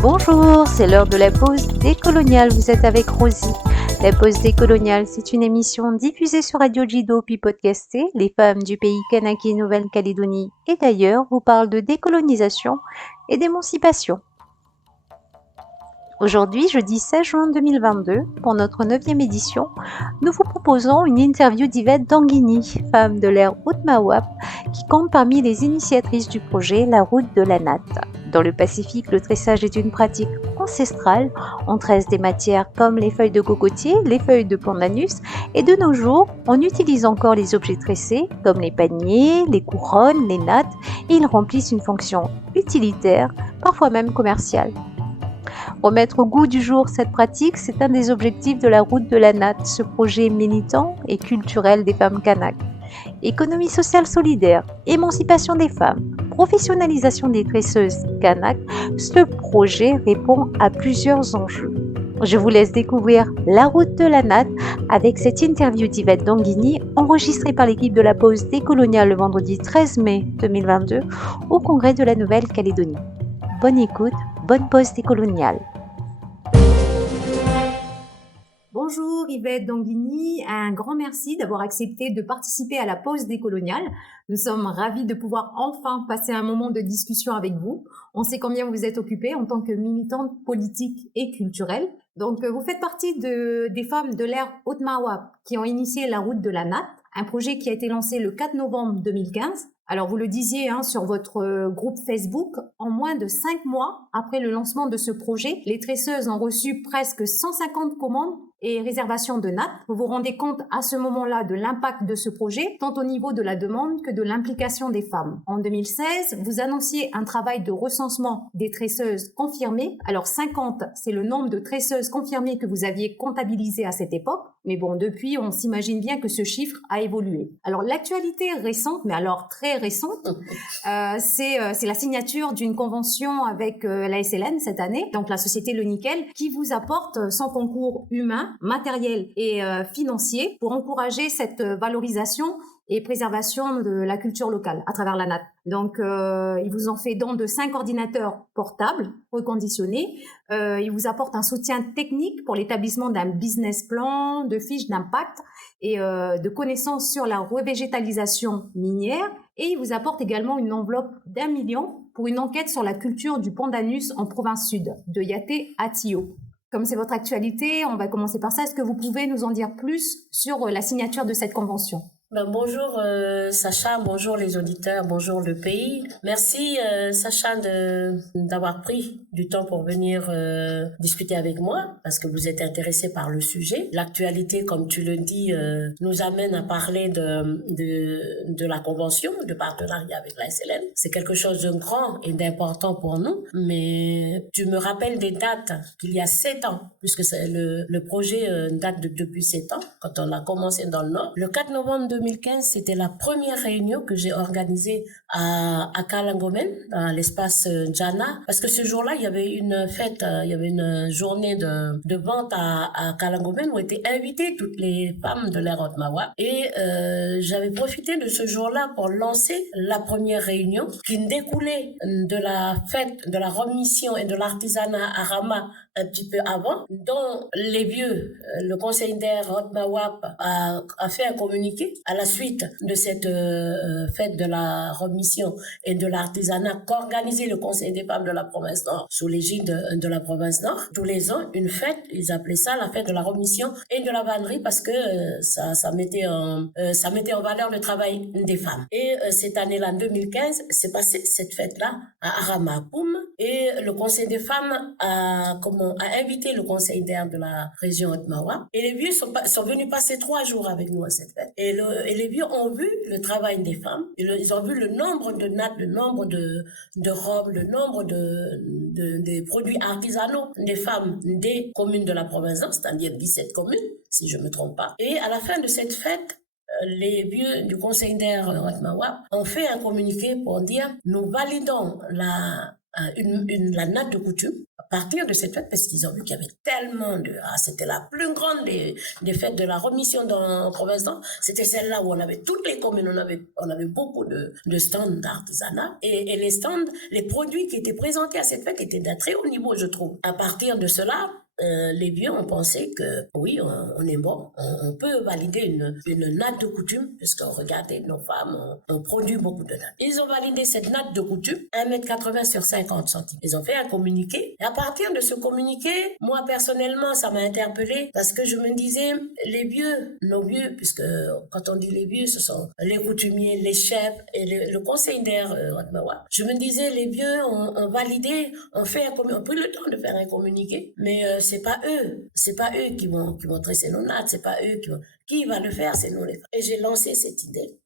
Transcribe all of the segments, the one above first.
Bonjour, c'est l'heure de la pause décoloniale. Vous êtes avec Rosie. La pause décoloniale, c'est une émission diffusée sur Radio Jido puis podcastée. Les femmes du pays Kanaki, Nouvelle-Calédonie et d'ailleurs vous parlent de décolonisation et d'émancipation. Aujourd'hui, jeudi 16 juin 2022, pour notre 9e édition, nous vous proposons une interview d'Yvette Danguigny, femme de l'ère Haute-Mawap, qui compte parmi les initiatrices du projet La Route de la Natte. Dans le Pacifique, le tressage est une pratique ancestrale. On tresse des matières comme les feuilles de cocotier, les feuilles de pandanus, et de nos jours, on utilise encore les objets tressés comme les paniers, les couronnes, les nattes, et ils remplissent une fonction utilitaire, parfois même commerciale. Remettre au goût du jour cette pratique, c'est un des objectifs de la Route de la Natte, ce projet militant et culturel des femmes kanak. Économie sociale solidaire, émancipation des femmes, professionnalisation des tresseuses kanak, ce projet répond à plusieurs enjeux. Je vous laisse découvrir la Route de la Natte avec cette interview d'Yvette Danguigny enregistrée par l'équipe de la pause décoloniale le vendredi 13 mai 2022 au Congrès de la Nouvelle-Calédonie. Bonne écoute, bonne pause décoloniale. Bonjour Yvette Danguigny, un grand merci d'avoir accepté de participer à la pause décoloniale. Nous sommes ravis de pouvoir enfin passer un moment de discussion avec vous. On sait combien vous êtes occupée en tant que militante politique et culturelle. Donc vous faites partie des femmes de l'ère Haute-Mawap qui ont initié la Route de la Natte, un projet qui a été lancé le 4 novembre 2015. Alors, vous le disiez sur votre groupe Facebook, en moins de 5 mois après le lancement de ce projet, les tresseuses ont reçu presque 150 commandes et réservations de nattes. Vous vous rendez compte à ce moment-là de l'impact de ce projet, tant au niveau de la demande que de l'implication des femmes. En 2016, vous annonciez un travail de recensement des tresseuses confirmées. Alors 50, c'est le nombre de tresseuses confirmées que vous aviez comptabilisé à cette époque. Mais bon, depuis, on s'imagine bien que ce chiffre a évolué. Alors l'actualité récente, mais alors très récente, c'est la signature d'une convention avec la SLN cette année, donc la société Le Nickel, qui vous apporte son concours humain, matériel et financier pour encourager cette valorisation et préservation de la culture locale à travers la natte. Donc, ils vous ont fait don de 5 ordinateurs portables reconditionnés. Ils vous apportent un soutien technique pour l'établissement d'un business plan, de fiches d'impact et de connaissances sur la revégétalisation minière. Et ils vous apportent également une enveloppe d'1 million pour une enquête sur la culture du pandanus en province sud, de Yaté à Tio. Comme c'est votre actualité, on va commencer par ça. Est-ce que vous pouvez nous en dire plus sur la signature de cette convention ? Bonjour Sacha, bonjour les auditeurs, bonjour le pays. Merci Sacha d'avoir pris du temps pour venir discuter avec moi parce que vous êtes intéressé par le sujet. L'actualité, comme tu le dis, nous amène à parler de la convention de partenariat avec la SLN. C'est quelque chose de grand et d'important pour nous, mais tu me rappelles des dates qu'il y a 7 ans, puisque le projet date depuis 7 ans, quand on a commencé dans le Nord. Le 4 novembre 2015, c'était la première réunion que j'ai organisée à Kalangomen, dans l'espace Djana, parce que ce jour-là, il y avait une fête, il y avait une journée de vente à Kalangomen où étaient invitées toutes les femmes de l'ère Haute-Mawap. Et j'avais profité de ce jour-là pour lancer la première réunion qui découlait de la fête, de la remission et de l'artisanat à Rama un petit peu avant, dont les vieux, le conseil d'air Haute-Mawap a fait un communiqué à la suite de cette fête de la remission et de l'artisanat qu'organisait le conseil des femmes de la province Nord sous l'égide de la province Nord. Tous les ans, une fête, ils appelaient ça la fête de la remission et de la vannerie parce que ça mettait en valeur le travail des femmes. Et cette année-là, en 2015, c'est passé cette fête-là à Aramakoum et le conseil des femmes a invité le conseil d'air de la région Haute-Mawap. Et les vieux sont venus passer 3 jours avec nous à cette fête. Et les vieux ont vu le travail des femmes. Ils ont vu le nombre de nattes, le nombre de robes, le nombre des produits artisanaux des femmes des communes de la province, c'est-à-dire 17 communes, si je ne me trompe pas. Et à la fin de cette fête, les vieux du conseil d'air Haute-Mawap ont fait un communiqué pour dire nous validons la natte de coutume à partir de cette fête, parce qu'ils ont vu qu'il y avait tellement c'était la plus grande des fêtes de la remission en province Nord. C'était celle-là où on avait toutes les communes, on avait beaucoup de stands d'artisanat, et les stands, les produits qui étaient présentés à cette fête étaient d'un très haut niveau, je trouve. À partir de cela, les vieux ont pensé que oui, on est bon, on peut valider une natte de coutume, puisqu'on regardait nos femmes, on produit beaucoup de nattes. Ils ont validé cette natte de coutume, 1,80 m sur 50 cm. Ils ont fait un communiqué, et à partir de ce communiqué, moi personnellement, ça m'a interpellée, parce que je me disais, les vieux, nos vieux, puisque quand on dit les vieux, ce sont les coutumiers, les chefs et le conseil d'air je me disais, les vieux ont validé, ont pris le temps de faire un communiqué, mais c'est pas eux qui vont tresser nos nattes, c'est pas eux qui va le faire, c'est nous les femmes. Et j'ai lancé cette idée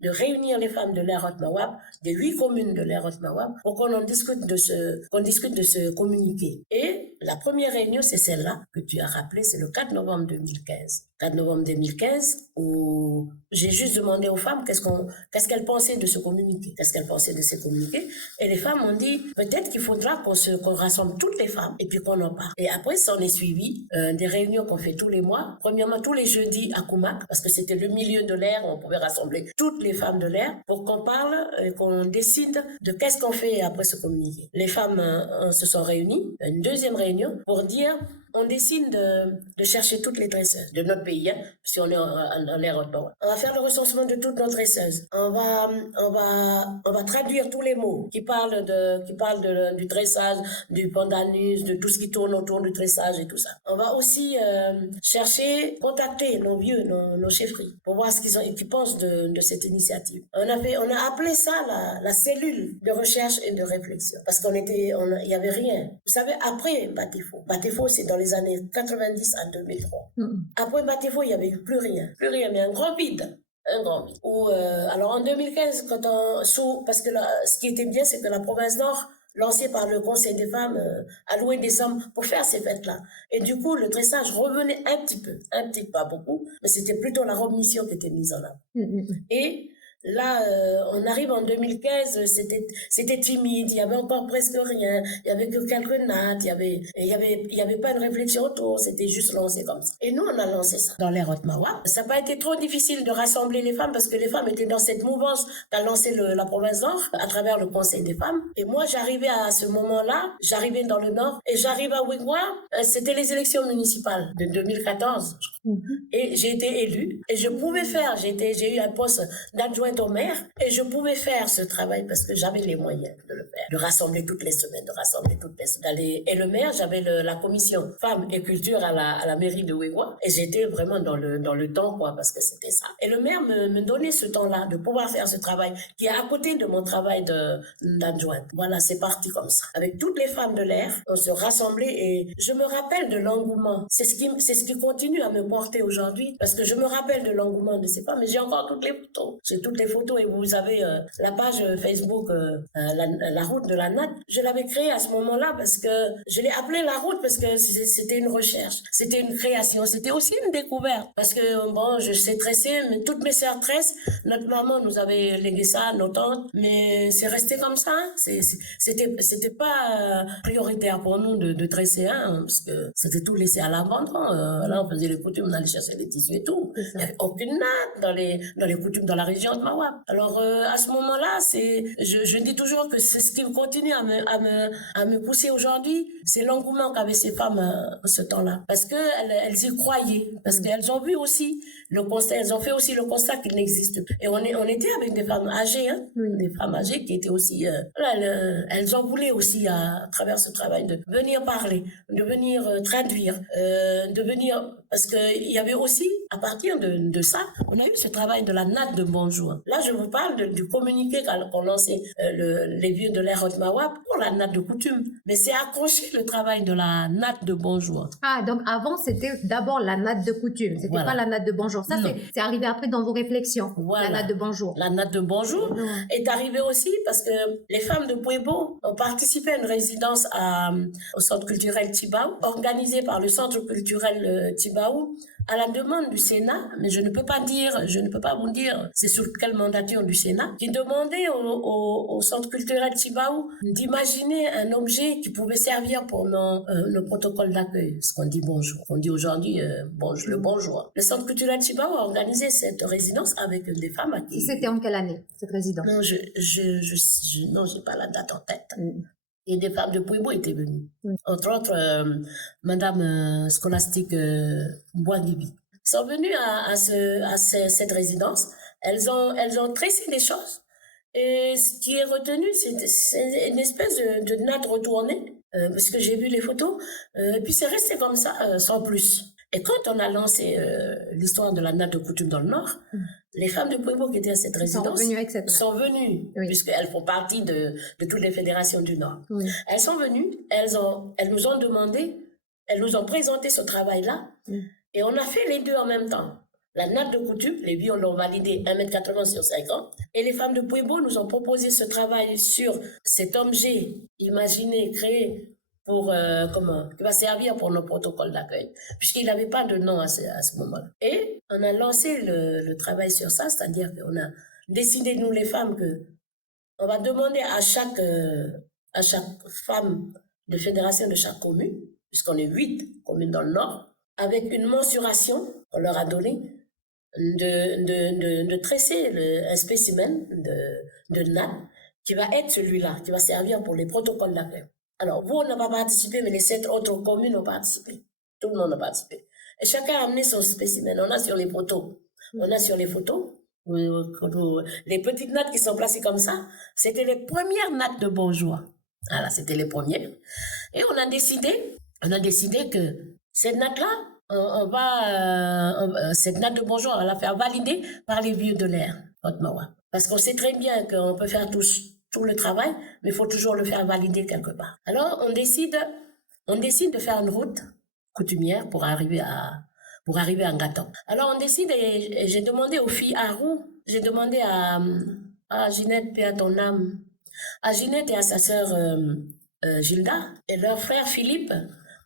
de réunir les femmes de l'air Haute-Mawab, des 8 communes de l'air Haute-Mawab, pour qu'on discute de ce communiqué. Et la première réunion, c'est celle-là que tu as rappelée, c'est le 4 novembre 2015. 4 novembre 2015, où j'ai juste demandé aux femmes qu'est-ce qu'elles pensaient de ce communiqué. Et les femmes ont dit, peut-être qu'il faudra qu'on rassemble toutes les femmes et puis qu'on en parle. Et après, ça en est suivi des réunions qu'on fait tous les mois. Premièrement, tous les jeudis à Koumak, parce que c'était le milieu de l'air, on pouvait rassembler toutes les femmes de l'air pour qu'on parle et qu'on décide de qu'est-ce qu'on fait après ce communiqué. Les femmes se sont réunies, une deuxième réunion, pour dire, on décide de chercher toutes les dresseuses de notre pays, si on est en l'air Haute-Mawab. On va faire le recensement de toutes nos dresseuses. On va traduire tous les mots qui parlent du dressage, du pandanus, de tout ce qui tourne autour du dressage et tout ça. On va aussi contacter nos vieux, nos chefferies, pour voir ce qu'ils pensent de cette initiative. On a appelé ça la cellule de recherche et de réflexion, parce il y avait rien. Vous savez, après Batifo, c'est dans les années 90 à 2003. Après Batifo, il n'y avait plus rien, mais un grand vide. Alors en 2015, parce que ce qui était bien, c'est que la province Nord, lancée par le Conseil des femmes, a loué des sommes pour faire ces fêtes-là. Et du coup, le dressage revenait un petit peu, pas beaucoup, mais c'était plutôt la remission qui était mise en avant. Et là, on arrive en 2015, c'était timide, il y avait encore presque rien, il y avait que quelques nattes, il y avait pas de réflexion autour, c'était juste lancé comme ça. Et nous, on a lancé ça dans l'air Haute-Mawab. Ça n'a pas été trop difficile de rassembler les femmes, parce que les femmes étaient dans cette mouvance qu'a lancé la province Nord à travers le Conseil des femmes. Et moi, j'arrivais à ce moment-là, j'arrivais dans le Nord, et j'arrive à Wigwa, c'était les élections municipales de 2014. Et j'ai été élue, et je pouvais faire, j'ai eu un poste d'adjointe au maire, et je pouvais faire ce travail parce que j'avais les moyens de le faire, de rassembler toutes les semaines, Et le maire, j'avais la commission femmes et culture à la mairie de Wigwa, et j'étais vraiment dans le temps, quoi, parce que c'était ça. Et le maire me donnait ce temps-là de pouvoir faire ce travail qui est à côté de mon travail d'adjointe. Voilà, c'est parti comme ça. Avec toutes les femmes de l'air, on se rassemblait, et je me rappelle de l'engouement. C'est ce qui continue à me porter aujourd'hui, parce que je me rappelle de l'engouement de ces femmes, mais j'ai encore toutes les photos. J'ai toutes les photos, et vous avez la page Facebook la route de la natte. Je l'avais créée à ce moment-là parce que je l'ai appelée la route parce que c'était une recherche, c'était une création, c'était aussi une découverte, parce que bon, je sais tresser, mais toutes mes sœurs tressent. Notre maman nous avait légué ça, nos tantes, mais c'est resté comme ça. C'était pas prioritaire pour nous de tresser, parce que c'était tout laissé à l'abandon. Là, on faisait les coutumes, on allait chercher les tissus et tout. Il n'y avait aucune natte dans les coutumes dans la région de Mawab. Alors à ce moment-là, je dis toujours que c'est ce qui continue à me pousser aujourd'hui, c'est l'engouement qu'avaient ces femmes à ce temps-là, parce que elles y croyaient, parce qu'elles ont vu aussi le constat, elles ont fait aussi le constat qu'il n'existe plus. Et on était avec des femmes âgées, des femmes âgées qui étaient aussi, elles en voulaient aussi à travers ce travail de venir parler, de venir traduire, de venir, parce que il y avait aussi, à partir de ça, on a eu ce travail de la natte de bonjour. Là, je vous parle du communiqué qu'ont lancé les vieux de l'air Haute-Mawab pour la natte de coutume. Mais c'est accroché le travail de la natte de bonjour. Ah, donc avant, c'était d'abord la natte de coutume. C'était pas la natte de bonjour. Ça, c'est arrivé après dans vos réflexions. Voilà. La natte de bonjour. La natte de bonjour est arrivée aussi parce que les femmes de Puebo ont participé à une résidence au centre culturel Tibaou, organisée par le centre culturel Tibaou, à la demande du Sénat, mais je ne peux pas vous dire c'est sous quelle mandature du Sénat, qui demandait au Centre culturel Tjibaou d'imaginer un objet qui pouvait servir pour nos protocoles d'accueil. Ce qu'on dit bonjour. On dit aujourd'hui le bonjour. Le Centre culturel Tjibaou a organisé cette résidence avec des femmes à qui... C'était en quelle année, cette résidence? Non, non, j'ai pas la date en tête. Et des femmes de Puebo étaient venues. Entre autres, Madame Scolastique Mbouangibi. Sont venues à cette résidence. Elles ont tressé des choses. Et ce qui est retenu, c'est une espèce de natte retournée, parce que j'ai vu les photos. Et puis c'est resté comme ça, sans plus. Et quand on a lancé l'histoire de la natte de coutume dans le Nord, les femmes de Puebo qui étaient à cette résidence sont venues, puisqu'elles font partie de toutes les fédérations du Nord. Elles sont venues, elles nous ont demandé, elles nous ont présenté ce travail-là, et on a fait les deux en même temps. La natte de coutume, les vieux l'ont validé 1,80 m sur 50, et les femmes de Puebo nous ont proposé ce travail sur cet objet imaginé, créé, qui va servir pour nos protocoles d'accueil, puisqu'il n'avait pas de nom à ce moment-là. Et on a lancé le travail sur ça, c'est-à-dire qu'on a décidé, nous les femmes, on va demander à chaque femme de fédération de chaque commune, puisqu'on est 8 communes dans le Nord, avec une mensuration qu'on leur a donnée, de tresser un spécimen de natte qui va être celui-là, qui va servir pour les protocoles d'accueil. Alors, vous, on n'a pas participé, mais les 7 autres communes ont participé. Tout le monde a participé. Et chacun a amené son spécimen. On a sur les photos. Les petites nattes qui sont placées comme ça, c'était les premières nattes de bourgeois. Voilà, c'était les premières. Et on a décidé que cette natte-là, cette natte de bourgeois, on va la faire valider par les vieux de l'air, Haute-Mawa. Parce qu'on sait très bien qu'on peut faire tout le travail, mais il faut toujours le faire valider quelque part. Alors, on décide de faire une route coutumière pour arriver à Ngatom. Alors, on décide, et j'ai demandé aux filles Arou, j'ai demandé à Ginette, paix à ton âme, à Ginette et à sa sœur Gilda, et leur frère Philippe.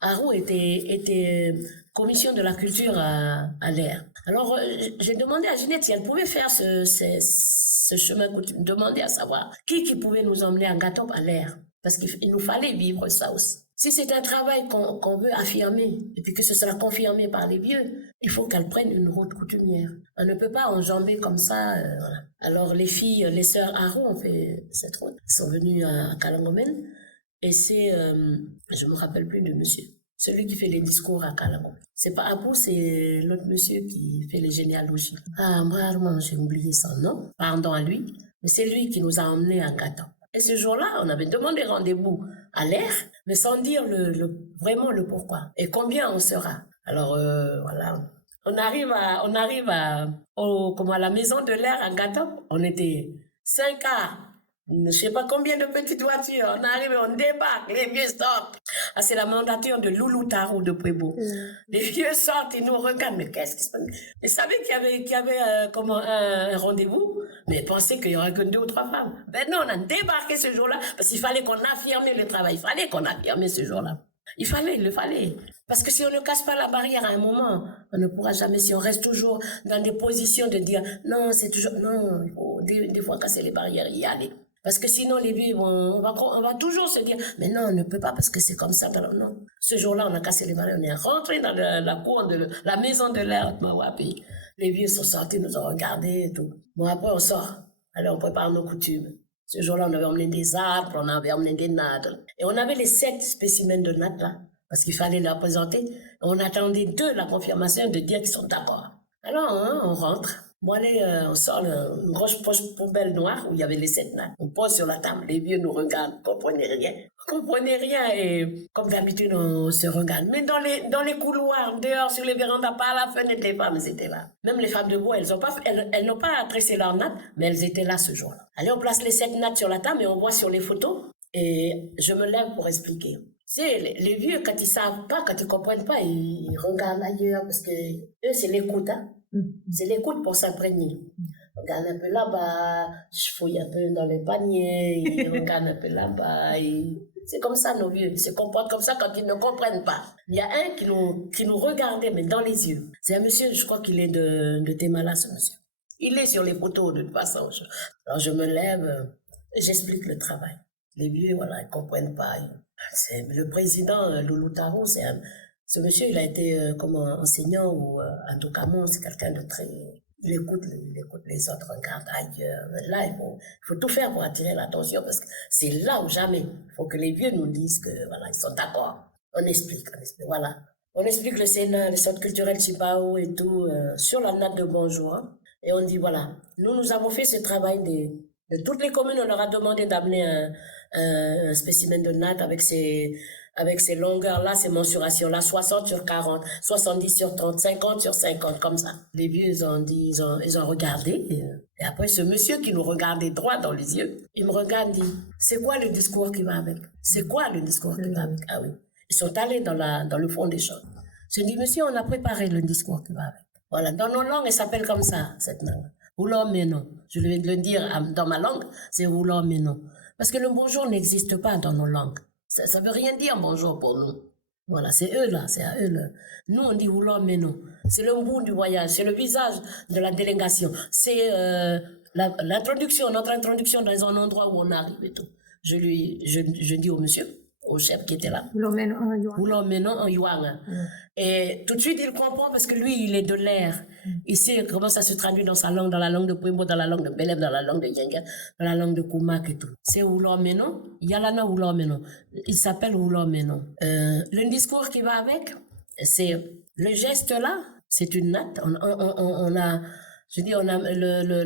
Arou était commission de la culture à l'air. Alors, j'ai demandé à Ginette si elle pouvait faire ce chemin coutume, demander à savoir qui pouvait nous emmener à Ngatom à l'air, parce qu'il nous fallait vivre ça aussi. Si c'est un travail qu'on veut affirmer, et puis que ce sera confirmé par les vieux, il faut qu'elles prennent une route coutumière. On ne peut pas enjamber comme ça. Voilà. Alors les filles, les sœurs Arou ont fait cette route. Elles sont venues à Kalangomen, et c'est, je me rappelle plus de monsieur, celui qui fait les discours à Kalangomen. C'est pas Abou, c'est l'autre monsieur qui fait les généalogies. Moi, j'ai oublié son nom, pardon à lui, mais c'est lui qui nous a emmenés à Ngatom. Et ce jour-là, on avait demandé rendez-vous à l'air, mais sans dire vraiment le pourquoi et combien on sera. Alors voilà, on arrive à la maison de l'air à Ngatom. On était 5 je sais pas combien de petites voitures. On arrive, on débarque, les vieux sortent. C'est la mandature de Loulou Tarou de Puebo. Les vieux sortent, ils nous regardent. Mais qu'est-ce qui se passe? Ils savaient qu'il y avait un rendez-vous, mais ils pensaient qu'il y aurait que 2 ou 3 femmes. Ben non, on a débarqué ce jour-là parce qu'il fallait qu'on affirme le travail. Il fallait qu'on affirme ce jour-là. Il le fallait. Parce que si on ne casse pas la barrière à un moment, on ne pourra jamais, si on reste toujours dans des positions de dire non, c'est toujours, non, il faut des fois casser les barrières, y aller. Parce que sinon, les vieux, on va toujours se dire, mais non, on ne peut pas parce que c'est comme ça. Non. Ce jour-là, on a cassé les barrières, on est rentré dans la cour de la maison de l'air, Mawapi. Les vieux sont sortis, nous ont regardés et tout. Bon, après, on sort. Alors, on prépare nos coutumes. Ce jour-là, on avait emmené des arbres, on avait emmené des nattes. Et on avait les 7 spécimens de nattes, là, parce qu'il fallait les présenter. Et on attendait d'eux la confirmation de dire qu'ils sont d'accord. Alors, on rentre. Bon, allez, on sort une grosse poubelle noire où il y avait les 7 nattes. On pose sur la table, les vieux nous regardent, on comprenait rien. Et comme d'habitude, on se regarde. Mais dans les couloirs, dehors, sur les vérandas, par la fenêtre, les femmes, elles étaient là. Même les femmes de bois, elles n'ont pas tressé leurs nattes, mais elles étaient là ce jour-là. Allez, on place les 7 nattes sur la table et on voit sur les photos. Et je me lève pour expliquer. C'est les vieux, quand ils savent pas, quand ils comprennent pas, ils regardent ailleurs parce que eux, c'est l'écoute, hein. C'est l'écoute pour s'imprégner. on regarde un peu là-bas, je fouille un peu dans les paniers, et on regarde un peu là-bas. C'est comme ça, nos vieux. Ils se comportent comme ça quand ils ne comprennent pas. Il y a un qui nous regardait, mais dans les yeux. C'est un monsieur, je crois qu'il est de Témala, ce monsieur. Il est sur les photos, de toute façon. Alors, je me lève, j'explique le travail. Les vieux, voilà, ils comprennent pas. C'est le président, Loulou Taro, ce monsieur, il a été comme enseignant ou en tout cas, c'est quelqu'un de très... Il écoute les autres, regarde ailleurs. Là, il faut tout faire pour attirer l'attention parce que c'est là ou jamais. Il faut que les vieux nous disent que, voilà, ils sont d'accord. On explique, voilà. On explique le Sénat, le centre culturel Chipao et tout, sur la natte de Bonjour. Hein, et on dit, voilà, nous avons fait ce travail de toutes les communes. On leur a demandé d'amener un spécimen de natte avec ces longueurs-là, ces mensurations-là, 60 sur 40, 70 sur 30, 50 sur 50, comme ça. Les vieux, ils ont regardé. Et après, ce monsieur qui nous regardait droit dans les yeux, il me regarde et dit, c'est quoi le discours qui va avec? C'est quoi le discours qui va avec? Ah oui. Ils sont allés dans le fond des choses. Je dis, monsieur, on a préparé le discours qui va avec. Voilà, dans nos langues, elle s'appelle comme ça, cette langue. Oulom Meno. Je vais le dire dans ma langue, c'est Oulom Meno. Parce que le bonjour n'existe pas dans nos langues. Ça veut rien dire bonjour pour nous. Voilà, c'est eux là, c'est à eux là. Nous, on dit Oulom Meno. C'est le bout du voyage, c'est le visage de la délégation. C'est l'introduction, notre introduction dans un endroit où on arrive et tout. Je dis au monsieur, au chef qui était là. Oulom Meno en Yuang. Et tout de suite, il comprend parce que lui, il est de l'air. Il sait comment ça se traduit dans sa langue, dans la langue de Pwembo, dans la langue de Belem, dans la langue de Yenga, dans la langue de Koumak et tout. C'est Oulom Meno. Yalana Oulom Meno. Il s'appelle Oulom Meno. Le discours qui va avec, c'est le geste là, c'est une natte.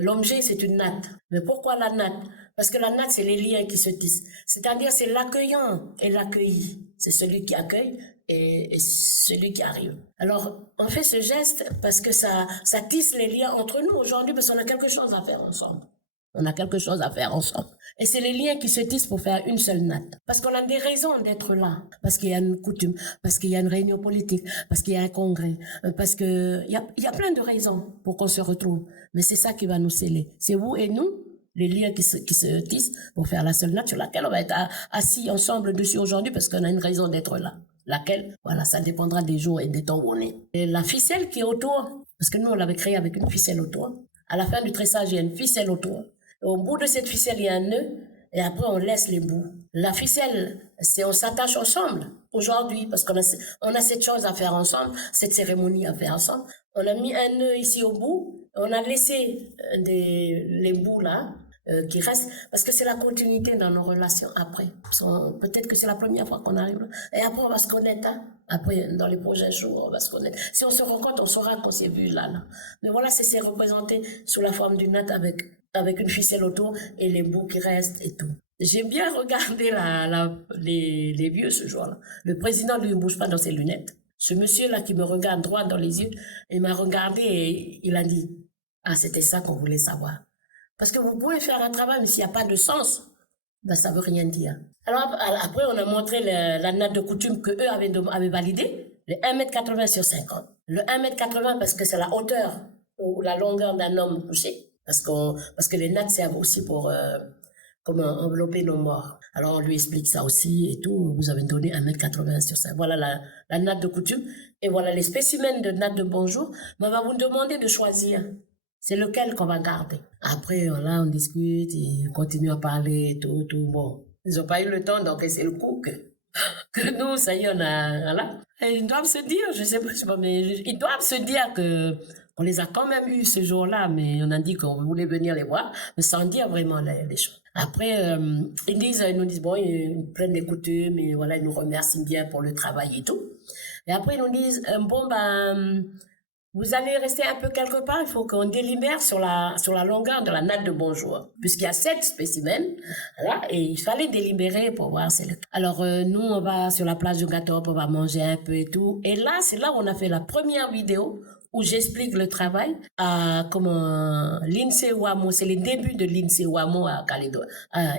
L'objet, c'est une natte. Mais pourquoi la natte? Parce que la natte, c'est les liens qui se tissent. C'est-à-dire, c'est l'accueillant et l'accueilli. C'est celui qui accueille et celui qui arrive. Alors, on fait ce geste parce que ça tisse les liens entre nous aujourd'hui parce qu'on a quelque chose à faire ensemble. On a quelque chose à faire ensemble. Et c'est les liens qui se tissent pour faire une seule natte. Parce qu'on a des raisons d'être là. Parce qu'il y a une coutume, parce qu'il y a une réunion politique, parce qu'il y a un congrès, parce que il y a plein de raisons pour qu'on se retrouve. Mais c'est ça qui va nous sceller. C'est vous et nous, les liens qui se tissent pour faire la seule natte sur laquelle on va être assis ensemble dessus aujourd'hui parce qu'on a une raison d'être là. Laquelle, voilà, ça dépendra des jours et des temps où on est. Et la ficelle qui est autour, parce que nous, on l'avait créée avec une ficelle autour. À la fin du tressage, il y a une ficelle autour. Et au bout de cette ficelle, il y a un nœud. Et après, on laisse les bouts. La ficelle, c'est on s'attache ensemble aujourd'hui parce qu'on a cette chose à faire ensemble, cette cérémonie à faire ensemble. On a mis un nœud ici au bout. On a laissé les bouts là. Qui reste, parce que c'est la continuité dans nos relations après. Peut-être que c'est la première fois qu'on arrive là. Et après, on va se connaître. Hein? Après, dans les prochains jours, on va se connaître. Si on se rencontre, on saura qu'on s'est vu là. Mais voilà, c'est représenté sous la forme d'une natte avec une ficelle autour et les bouts qui restent et tout. J'ai bien regardé les vieux ce jour-là. Le président, lui, ne bouge pas dans ses lunettes. Ce monsieur-là qui me regarde droit dans les yeux, il m'a regardé et il a dit, ah, c'était ça qu'on voulait savoir. Parce que vous pouvez faire un travail, mais s'il n'y a pas de sens, ben ça veut rien dire. Alors après, on a montré la natte de coutume que eux avaient validé, le 1,80 m sur 50. Le 1,80 m parce que c'est la hauteur ou la longueur d'un homme couché. Parce que les nattes servent aussi pour comment envelopper nos morts. Alors on lui explique ça aussi et tout. Vous avez donné 1,80 m sur 50. Voilà la natte de coutume. Et voilà les spécimens de natte de bonjour. Mais on va vous demander de choisir. C'est lequel qu'on va garder. Après, là, on discute et on continue à parler et tout. Bon, ils n'ont pas eu le temps, donc c'est le coup que nous, ça y est, on a, voilà. Et ils doivent se dire, je sais pas, mais ils doivent se dire qu'on les a quand même eus ce jour-là, mais on a dit qu'on voulait venir les voir, mais sans dire vraiment les choses. Après, ils nous disent, bon, ils prennent des coutumes et voilà, ils nous remercient bien pour le travail et tout. Et après, ils nous disent, bon, vous allez rester un peu quelque part, il faut qu'on délibère sur la longueur de la natte de bonjour. Puisqu'il y a 7 spécimens, voilà, et il fallait délibérer pour voir c'est lequel. Alors, nous, on va sur la plage de Gatop, on va manger un peu et tout. Et là, c'est là où on a fait la première vidéo où j'explique le travail à l'INSEE Ouamo. C'est les débuts de l'INSEE Ouamo à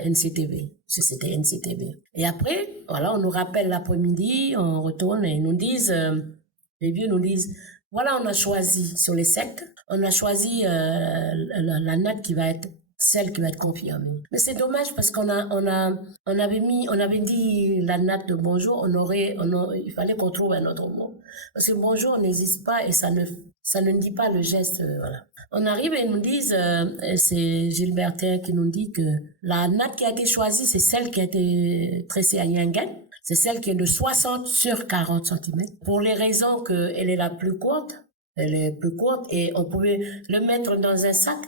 NCTV. C'était NCTV. Et après, voilà, on nous rappelle l'après-midi, on retourne et ils nous disent, les vieux nous disent, voilà, on a choisi sur les 7, on a choisi la natte qui va être celle qui va être confirmée. Mais c'est dommage parce qu'on avait dit la natte de bonjour, il fallait qu'on trouve un autre mot. Parce que bonjour n'existe pas et ça ne dit pas le geste, voilà. On arrive et ils nous disent, c'est Gilbertin qui nous dit que la natte qui a été choisie, c'est celle qui a été tressée à Yingen. C'est celle qui est de 60 sur 40 cm. Pour les raisons qu'elle est la plus courte, elle est plus courte et on pouvait la mettre dans un sac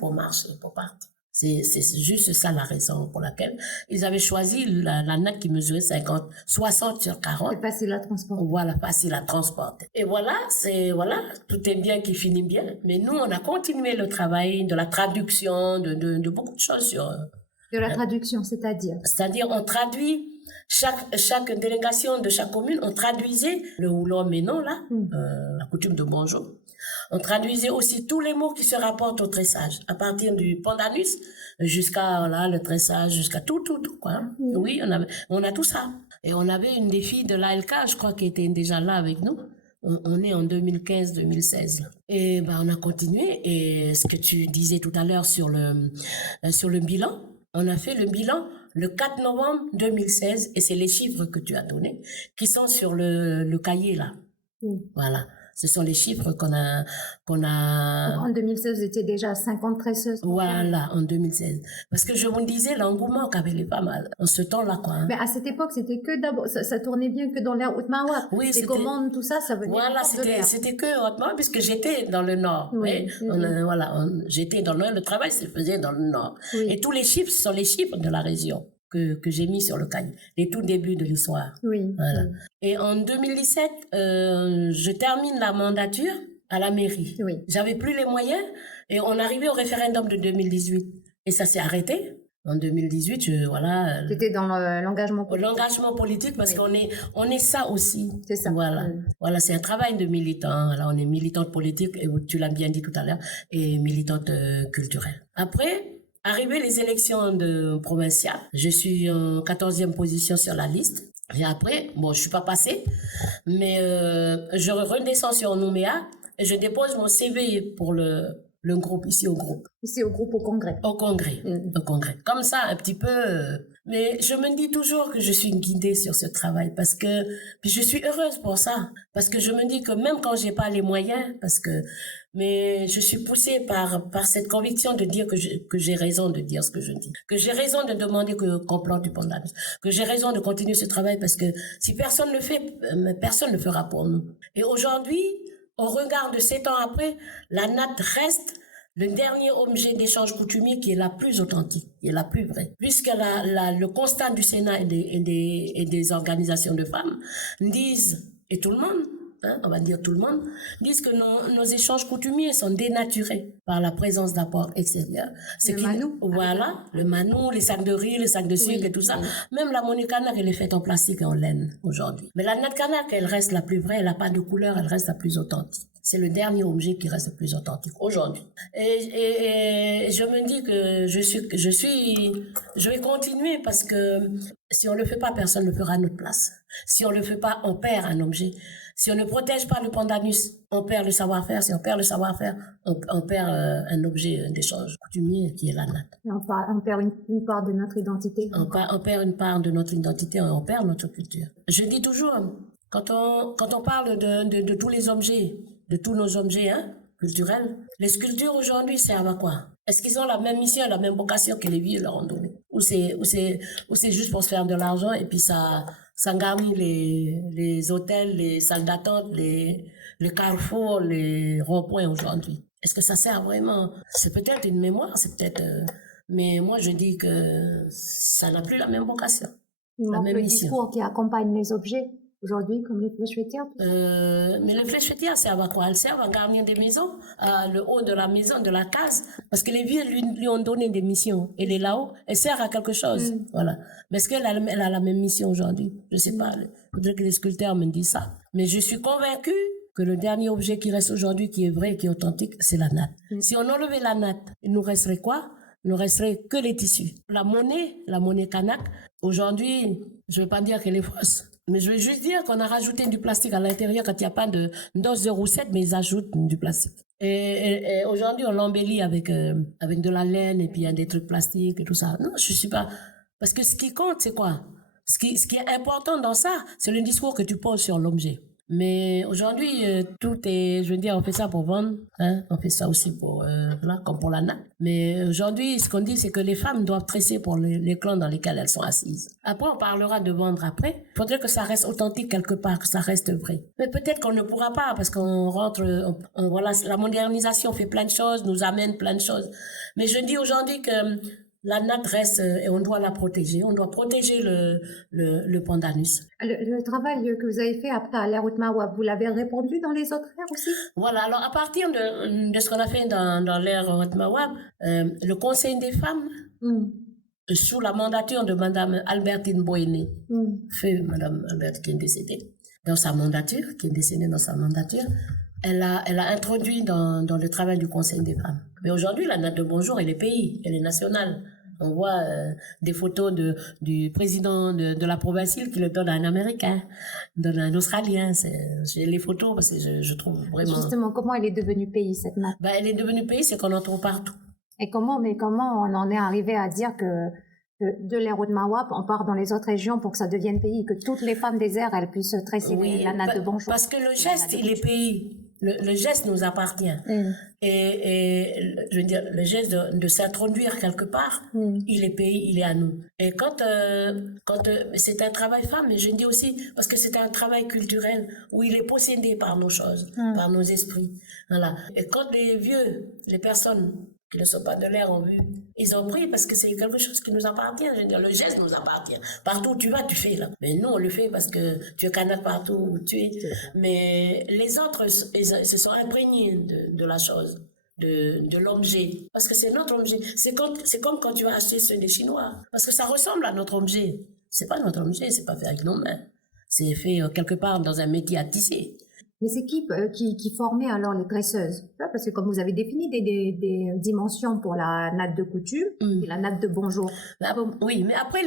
pour marcher, pour partir. C'est juste ça la raison pour laquelle ils avaient choisi la natte qui mesurait 60 sur 40. C'est facile à transporter. Voilà, facile à transporter. Et voilà, tout est bien qui finit bien. Mais nous, on a continué le travail de la traduction, de beaucoup de choses sur... De la traduction, c'est-à-dire? C'est-à-dire, on traduit chaque délégation de chaque commune, on traduisait le houlon ménon, là, la coutume de bonjour. On traduisait aussi tous les mots qui se rapportent au tressage, à partir du pendanus jusqu'à le tressage, jusqu'à tout, quoi. Oui, on a tout ça. Et on avait une des filles de l'ALK, je crois, qui était déjà là avec nous. On est en 2015-2016. Et on a continué. Et ce que tu disais tout à l'heure sur le bilan, on a fait le bilan le 4 novembre 2016, et c'est les chiffres que tu as donnés, qui sont sur le cahier, là. Voilà. Ce sont les chiffres qu'on a... En 2016, vous étiez déjà à 50 tresseuses. Voilà, en 2016. Parce que je vous disais, l'engouement qu'avait les femmes en ce temps-là, quoi. Hein. Mais à cette époque, c'était que d'abord, ça tournait bien que dans l'air Haute-Marois. Oui, les commandes, tout ça, ça venait voilà, de l'air. c'était que Haute-Marois, puisque j'étais dans le Nord. Oui, j'étais dans le Nord, le travail se faisait dans le Nord. Oui. Et tous les chiffres sont les chiffres de la région que j'ai mis sur le cahier, les tout débuts de l'histoire. Oui. Voilà. Et en 2017, je termine la mandature à la mairie. Oui. J'avais plus les moyens et on arrivait au référendum de 2018 et ça s'est arrêté. En 2018, C'était dans l'engagement politique. L'engagement politique parce qu'on est ça aussi. C'est ça. Voilà. Voilà, c'est un travail de militant. Voilà, on est militante politique et tu l'as bien dit tout à l'heure et militante culturelle. Après, arrivé les élections provinciales, je suis en 14e position sur la liste. Et après, je suis pas passée, mais je redescends sur Nouméa et je dépose mon CV pour le groupe, ici au groupe. Ici au groupe, au congrès. Au congrès, au congrès. Comme ça, un petit peu... mais je me dis toujours que je suis guidée sur ce travail puis je suis heureuse pour ça. Parce que je me dis que même quand j'ai pas les moyens, mais je suis poussée par cette conviction de dire que j'ai raison de dire ce que je dis. Que j'ai raison de demander qu'on plante du pendanus. Que j'ai raison de continuer ce travail parce que si personne ne le fait, personne ne le fera pour nous. Et aujourd'hui, au regard de 7 ans après, la natte reste le dernier objet d'échange coutumier qui est la plus authentique, qui est la plus vraie. Puisque le constat du Sénat et des organisations de femmes disent, et tout le monde, on va dire tout le monde, disent que nos échanges coutumiers sont dénaturés par la présence d'apports extérieurs. Le manou. Voilà, le manou, les sacs de riz, les sacs de sucre et tout ça. Même la monnaie kanak, elle est faite en plastique et en laine aujourd'hui. Mais la natte kanak, elle reste la plus vraie, elle n'a pas de couleur, elle reste la plus authentique. C'est le dernier objet qui reste le plus authentique aujourd'hui. Et je me dis que je vais continuer parce que si on ne le fait pas, personne ne le fera à notre place. Si on ne le fait pas, on perd un objet. Si on ne protège pas le pendanus, on perd le savoir-faire. Si on perd le savoir-faire, on perd un objet d'échange coutumier qui est la natte. On perd une part de notre identité. On perd une part de notre identité, on perd notre culture. Je dis toujours, quand on parle de tous les objets, de tous nos objets culturels, les sculptures aujourd'hui servent à quoi? Est-ce qu'ils ont la même mission et la même vocation que les vieux leur ont donné? Ou c'est juste pour se faire de l'argent et puis ça garnit les hôtels, les salles d'attente, les carrefours, les ronds-points aujourd'hui? Est-ce que ça sert vraiment? C'est peut-être une mémoire, mais moi je dis que ça n'a plus la même vocation. Il manque le discours qui accompagne les objets. Aujourd'hui, comme les flèches fêtières. Mais les flèches fêtières servent à quoi? Elles servent à garnir des maisons, le haut de la maison, de la case. Parce que les vieux lui ont donné des missions. Et les là-haut, elles servent à quelque chose. Voilà. Mais est-ce qu'elle a la même mission aujourd'hui? Je sais pas. Il faudrait que les sculpteurs me disent ça. Mais je suis convaincue que le dernier objet qui reste aujourd'hui, qui est vrai, qui est authentique, c'est la natte. Si on enlevait la natte, il nous resterait quoi? Il ne resterait que les tissus. La monnaie kanak, aujourd'hui, je ne vais pas dire qu'elle est fausse. Mais je vais juste dire qu'on a rajouté du plastique à l'intérieur quand il n'y a pas de dose de roussette, mais ils ajoutent du plastique. Et aujourd'hui, on l'embellit avec de la laine et puis il y a des trucs plastiques et tout ça. Non, je suis pas... Parce que ce qui compte, c'est quoi? Ce qui est important dans ça, c'est le discours que tu poses sur l'objet. Mais aujourd'hui, tout est, je veux dire, on fait ça pour vendre, hein, on fait ça aussi pour, là, comme pour la nappe. Mais aujourd'hui, ce qu'on dit, c'est que les femmes doivent tresser pour les clans dans lesquels elles sont assises. Après, on parlera de vendre après. Il faudrait que ça reste authentique quelque part, que ça reste vrai. Mais peut-être qu'on ne pourra pas parce qu'on rentre, voilà, la modernisation fait plein de choses, nous amène plein de choses. Mais je dis aujourd'hui que la natte reste et on doit la protéger. On doit protéger le pandanus. Le travail que vous avez fait après à l'ère Otmawa, vous l'avez répandu dans les autres aires aussi? Voilà, alors à partir de ce qu'on a fait dans l'ère Otmawa, le Conseil des femmes, sous la mandature de Madame Albertine Boéné, feu Madame Albertine qui est décédée dans sa mandature, elle a introduit dans le travail du Conseil des femmes. Mais aujourd'hui, la natte de bonjour, elle est pays, elle est nationale. On voit des photos du président de la province qui le donne à un Américain, donne à un Australien. J'ai les photos parce que je trouve vraiment... Justement, comment elle est devenue pays, cette natte? Elle est devenue pays, c'est qu'on en trouve partout. Et comment on en est arrivé à dire que de l'ère Otmawa, on part dans les autres régions pour que ça devienne pays, que toutes les femmes des aires, elles puissent tresser la natte de bonjour? Parce que le geste, il est pays. Le geste nous appartient. Et je veux dire, le geste de s'introduire quelque part, il est pays, il est à nous. Et quand c'est un travail femme, mais je dis aussi, parce que c'est un travail culturel, où il est possédé par nos choses, par nos esprits. Voilà. Et quand les personnes qui ne sont pas de l'air ont vu, ils ont pris parce que c'est quelque chose qui nous appartient. Je veux dire, le geste nous appartient. Partout où tu vas, tu fais là. Mais nous, on le fait parce que tu es canard partout où tu es. Mais les autres, ils se sont imprégnés de la chose, de l'objet. Parce que c'est notre objet. C'est comme quand tu vas acheter ceux des Chinois. Parce que ça ressemble à notre objet. C'est pas notre objet, c'est pas fait avec nos mains. C'est fait quelque part dans un métier à tisser. Mais c'est qui formait alors les tresseuses? Parce que comme vous avez défini des dimensions pour la natte de coutume et la natte de bonjour. Oui, mais après,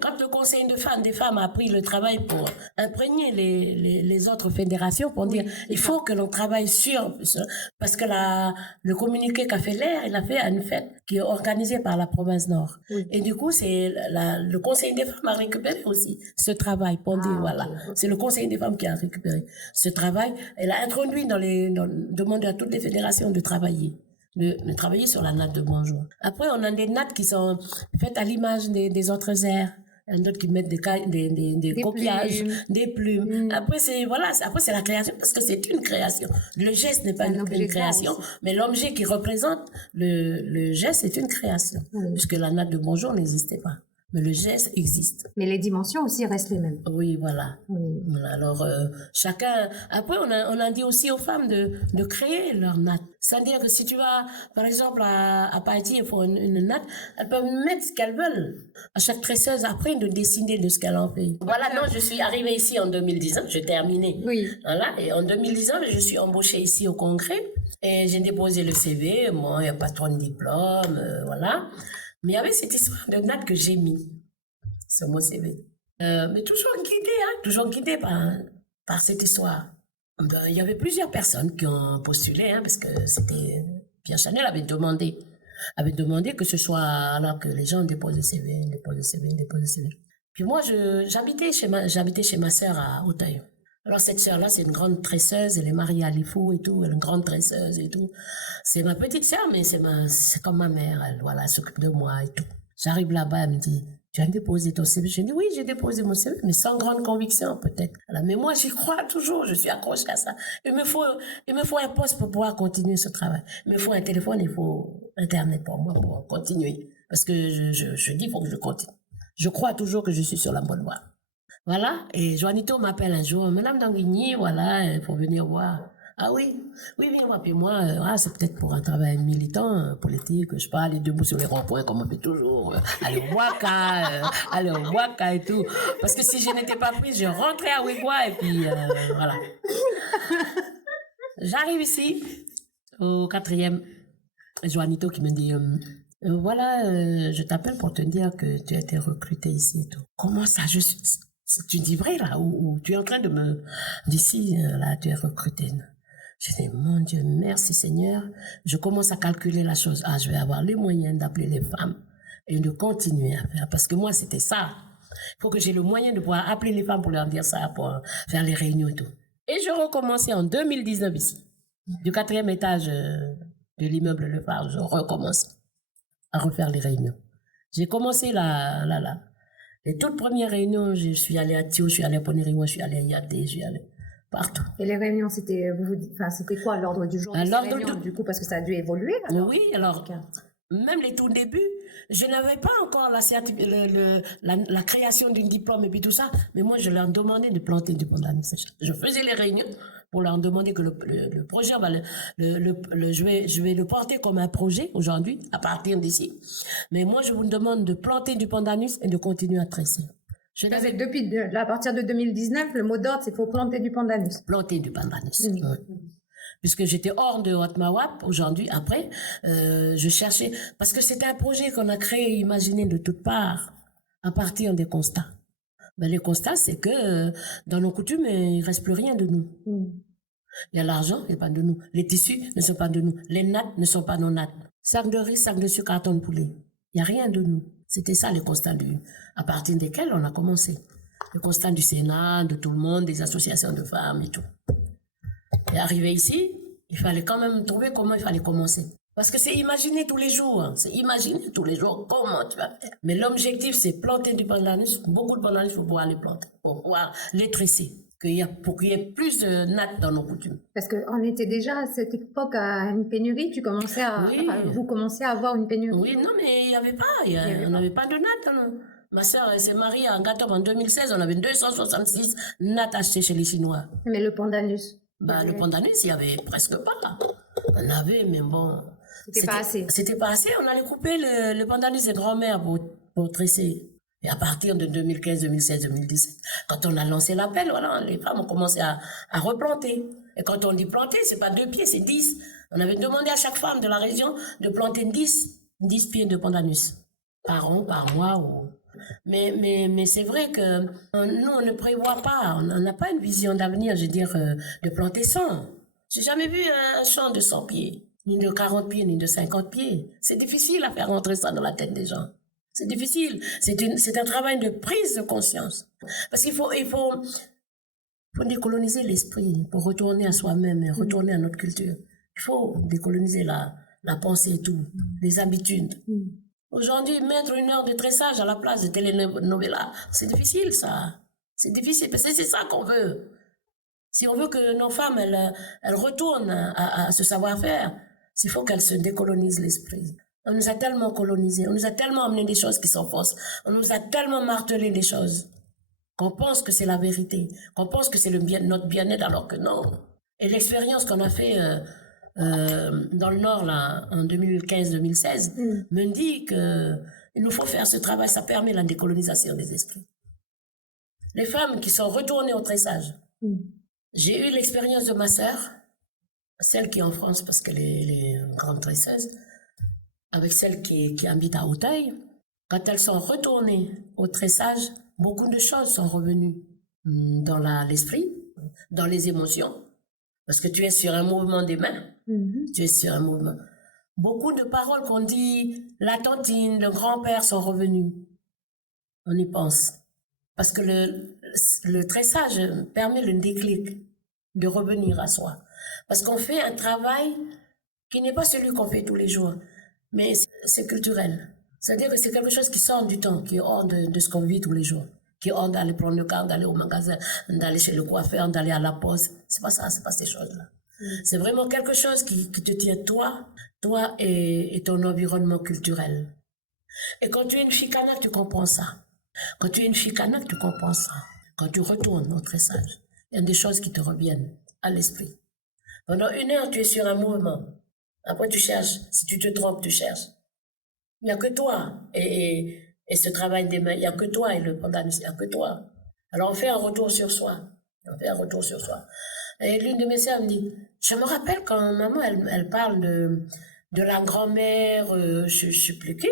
quand le conseil des femmes a pris le travail pour imprégner les autres fédérations, pour dire il faut que l'on travaille parce que le communiqué qu'a fait l'air, il a fait à une fête qui est organisée par la province Nord. Et du coup, c'est le conseil des femmes a récupéré aussi ce travail pour dire voilà. C'est le conseil des femmes qui a récupéré ce travail. Elle a introduit demandé à toutes les fédérations de travailler sur la natte de bonjour. Après, on a des nattes qui sont faites à l'image des autres aires. Il y en a d'autres qui mettent des coquillages, des plumes. Après, c'est la création, parce que c'est une création. Le geste n'est pas une création, mais l'objet qui représente le geste est une création. Puisque la natte de bonjour n'existait pas. Mais le geste existe. Mais les dimensions aussi restent les mêmes. Oui, voilà. Voilà. Alors, chacun... Après, on a dit aussi aux femmes de créer leur natte. C'est-à-dire que si tu vas, par exemple, à Païti, il faut une natte, elles peuvent mettre ce qu'elles veulent. À chaque tresseuse, après, de décider de ce qu'elle en fait. Voilà, non, je suis arrivée ici en 2019, j'ai terminé. Oui. Voilà, et en 2019, je suis embauchée ici au Congrès, et j'ai déposé le CV. Moi, il n'y a pas trop de diplôme, voilà. Mais il y avait cette histoire de natte que j'ai mis sur mon CV. Mais toujours guidée par cette histoire. Il y avait plusieurs personnes qui ont postulé, parce que Pierre Chanel avait demandé que ce soit alors que les gens déposent le CV. Puis moi, j'habitais chez ma sœur à Auteuil. Alors cette sœur-là, c'est une grande tresseuse, elle est mariée à Lifou et tout, elle est une grande tresseuse et tout. C'est ma petite sœur, mais c'est comme ma mère, elle s'occupe de moi et tout. J'arrive là-bas, elle me dit, tu as déposé ton CV? Je dis, oui, j'ai déposé mon CV, mais sans grande conviction peut-être. Mais moi, j'y crois toujours, je suis accrochée à ça. Il me faut un poste pour pouvoir continuer ce travail. Il me faut un téléphone, il faut Internet pour moi, pour continuer. Parce que je dis, il faut que je continue. Je crois toujours que je suis sur la bonne voie. Voilà, et Joanito m'appelle un jour, Madame Danguigny, voilà, il faut venir voir. Ah oui, viens voir. Puis moi, c'est peut-être pour un travail militant, politique, je sais pas, aller debout sur les ronds-points comme on fait toujours, aller au Waka et tout. Parce que si je n'étais pas prise, je rentrais à Ouigwa et puis voilà. J'arrive ici, au 4e, Joanito qui me dit... voilà, je t'appelle pour te dire que tu as été recrutée ici et tout. Comment ça, tu dis vrai là, ou tu es en train de me... D'ici, là, tu es recrutée. Je dis, mon Dieu, merci Seigneur. Je commence à calculer la chose. Ah, je vais avoir les moyens d'appeler les femmes et de continuer à faire. Parce que moi, c'était ça. Il faut que j'ai le moyen de pouvoir appeler les femmes pour leur dire ça, pour faire les réunions et tout. Et je recommençais en 2019 ici. Du 4e étage de l'immeuble Le Phare, je recommence à refaire les réunions. J'ai commencé là. Les toutes premières réunions, je suis allée à Thio, je suis allée à Poneriwa, je suis allée à Yaté, je suis allée partout. Et les réunions, c'était quoi l'ordre du jour de ces réunions, du coup, parce que ça a dû évoluer alors. Oui, alors, même les tout débuts, je n'avais pas encore la création d'un diplôme et puis tout ça, mais moi, je leur demandais de planter du pandanus. Je faisais les réunions pour leur demander que le projet, je vais le porter comme un projet aujourd'hui, à partir d'ici. Mais moi, je vous demande de planter du pandanus et de continuer à tresser. À partir de 2019, le mot d'ordre, c'est qu'il faut planter du pandanus. Planter du pandanus, oui. Puisque j'étais hors de Haute-Mawap, aujourd'hui, après, je cherchais, parce que c'était un projet qu'on a créé et imaginé de toutes parts, à partir des constats. Ben, les constats, c'est que dans nos coutumes, il ne reste plus rien de nous. Il y a l'argent, il n'est pas de nous. Les tissus ne sont pas de nous. Les nattes ne sont pas nos nattes. Sac de riz, sac de sucre, carton de poulet. Il n'y a rien de nous. C'était ça les constats à partir desquels on a commencé. Le constat du Sénat, de tout le monde, des associations de femmes et tout. Et arrivé ici, il fallait quand même trouver comment il fallait commencer. Parce que c'est imaginer tous les jours. Hein. C'est imaginer tous les jours comment tu vas faire. Mais l'objectif, c'est planter du pandanus. Beaucoup de pandanus, il faut pouvoir les planter. Pour pouvoir les tresser. Pour qu'il y ait plus de nattes dans nos coutumes. Parce qu'on était déjà à cette époque à une pénurie. Vous commencez à avoir une pénurie. Oui, non, mais il n'y avait pas. On n'avait pas de nattes. Non. Ma sœur s'est mariée à Ngatom en 2016. On avait 266 nattes achetées chez les Chinois. Mais le pandanus? Le pandanus, il n'y avait presque pas. On avait, mais bon... C'était pas assez. C'était pas assez. On allait couper le pandanus des grand-mères pour tresser. Et à partir de 2015, 2016, 2017, quand on a lancé l'appel, voilà, les femmes ont commencé à replanter. Et quand on dit planter, c'est pas 2 pieds, c'est 10. On avait demandé à chaque femme de la région de planter 10 pieds de pandanus. Par an, par mois. Mais c'est vrai que nous, on ne prévoit pas, on n'a pas une vision d'avenir, je veux dire, de planter 100. J'ai jamais vu un champ de 100 pieds, ni de 40 pieds, ni de 50 pieds. C'est difficile à faire rentrer ça dans la tête des gens. C'est difficile. C'est un travail de prise de conscience. Parce qu'il faut décoloniser l'esprit pour retourner à soi-même et retourner à notre culture. Il faut décoloniser la pensée et tout, les habitudes. Aujourd'hui, mettre 1 heure de tressage à la place de telenovela, c'est difficile, ça. C'est difficile, parce que c'est ça qu'on veut. Si on veut que nos femmes, elles retournent à ce savoir-faire, il faut qu'elles se décolonisent l'esprit. On nous a tellement colonisés, on nous a tellement amené des choses qui sont fausses, on nous a tellement martelé des choses qu'on pense que c'est la vérité, qu'on pense que c'est notre bien-être alors que non. Et l'expérience qu'on a fait dans le Nord là, en 2015-2016 me dit qu'il nous faut faire ce travail, ça permet la décolonisation des esprits. Les femmes qui sont retournées au tressage. J'ai eu l'expérience de ma sœur, celle qui est en France parce qu'elle est grande tresseuse, avec celle qui habite à Auteuil. Quand elles sont retournées au tressage, beaucoup de choses sont revenues dans l'esprit, dans les émotions, parce que tu es sur un mouvement des mains, tu es sur un mouvement. Beaucoup de paroles qu'on dit, la tantine, le grand-père sont revenus. On y pense. Parce que le tressage permet le déclic de revenir à soi. Parce qu'on fait un travail qui n'est pas celui qu'on fait tous les jours, mais c'est culturel. C'est-à-dire que c'est quelque chose qui sort du temps, qui est hors de ce qu'on vit tous les jours, qui est hors d'aller prendre le car, d'aller au magasin, d'aller chez le coiffeur, d'aller à la pause. C'est pas ça, c'est pas ces choses-là. C'est vraiment quelque chose qui te tient toi et ton environnement culturel. Et quand tu es une fille kanak, tu comprends ça. Quand tu es une fille kanak, tu comprends ça. Quand tu retournes au tressage, il y a des choses qui te reviennent à l'esprit. Pendant 1 heure, tu es sur un mouvement. Après, tu cherches. Si tu te trompes, tu cherches. Il n'y a que toi. Et ce travail des mains, il n'y a que toi. Et le pandanus, il n'y a que toi. Alors, on fait un retour sur soi. Et l'une de mes sœurs me dit, je me rappelle quand maman, elle parle de la grand-mère, je ne sais plus qui.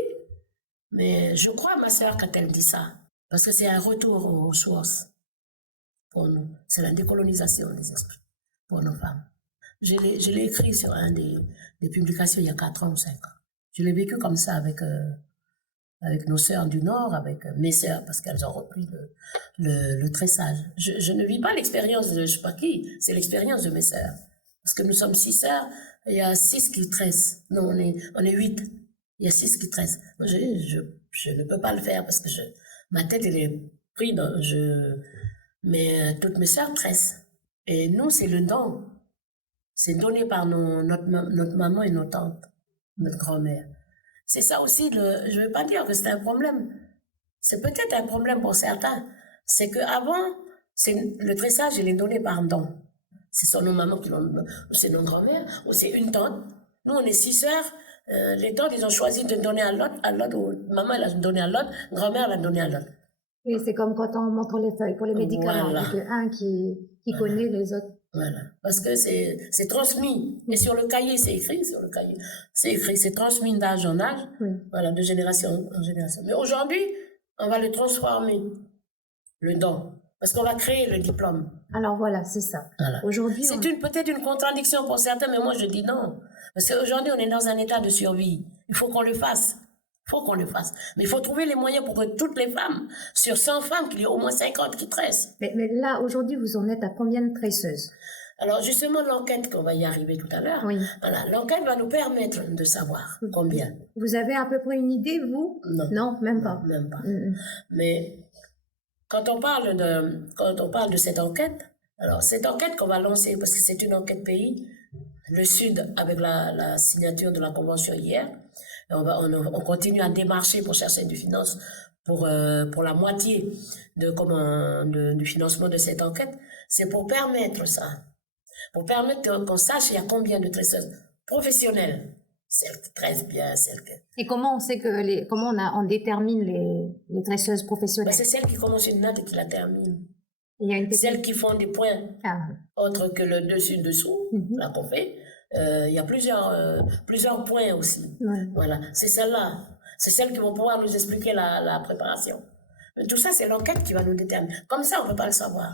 Mais je crois à ma sœur quand elle dit ça. Parce que c'est un retour aux sources pour nous. C'est la décolonisation des esprits pour nos femmes. je l'ai écrit sur un des publications il y a 4 ans ou 5 ans. Je l'ai vécu comme ça avec nos sœurs du Nord, avec mes sœurs, parce qu'elles ont repris le tressage. Je ne vis pas l'expérience de je sais pas qui, c'est l'expérience de mes sœurs. Parce que nous sommes 6 sœurs, il y a 6 qui tressent. Non, on est 8. Il y a 6 qui tressent. Moi, je ne peux pas le faire parce que ma tête, elle est prise dans... Mais toutes mes sœurs tressent. Et nous, c'est le don. C'est donné par notre maman et nos tantes, notre grand-mère. C'est ça aussi, je ne veux pas dire que c'est un problème. C'est peut-être un problème pour certains. C'est qu'avant, le tressage, il est donné par don. Ce sont nos mamans qui l'ont, c'est nos grand-mères, ou c'est une tante. Nous, on est 6 sœurs. Les tantes, ils ont choisi de donner à l'autre, ou maman, elle a donné à l'autre, grand-mère, elle a donné à l'autre. Oui, c'est comme quand on montre les feuilles pour les médicaments. Voilà. Il y a un qui connaît les autres. Voilà. Parce que c'est transmis. Et sur le cahier, c'est écrit, sur le cahier. C'est écrit, c'est transmis d'âge en âge. Oui. Voilà, de génération en génération. Mais aujourd'hui, on va le transformer, le don. Parce qu'on va créer le diplôme. Alors voilà, c'est ça. Voilà. Aujourd'hui, c'est peut-être une contradiction pour certains, mais moi je dis non. Parce qu'aujourd'hui, on est dans un état de survie. Il faut qu'on le fasse. Il faut qu'on le fasse. Mais il faut trouver les moyens pour que toutes les femmes, sur 100 femmes, qu'il y ait au moins 50 qui tressent. Mais là, aujourd'hui, vous en êtes à combien de tresseuses? Alors justement, l'enquête, qu'on va y arriver tout à l'heure, oui. Voilà, l'enquête va nous permettre de savoir combien. Vous avez à peu près une idée, vous? Non, même pas. Non, même pas. Mais quand on parle de cette enquête, alors cette enquête qu'on va lancer, parce que c'est une enquête pays, le Sud, avec la signature de la Convention hier, on continue à démarcher pour chercher du finance pour la moitié du financement de cette enquête. C'est pour permettre ça. Pour permettre qu'on sache il y a combien de tresseuses professionnelles. Celles qui tressent bien, celles qui... Et comment on sait on détermine les tresseuses professionnelles? C'est celles qui commencent une note et qui la terminent. Celles qui font des points autres que le dessus-dessous, là qu'on fait. Il y a plusieurs points aussi. Voilà, c'est celles-là. C'est celles qui vont pouvoir nous expliquer la préparation. Mais tout ça, c'est l'enquête qui va nous déterminer. Comme ça, on ne peut pas le savoir.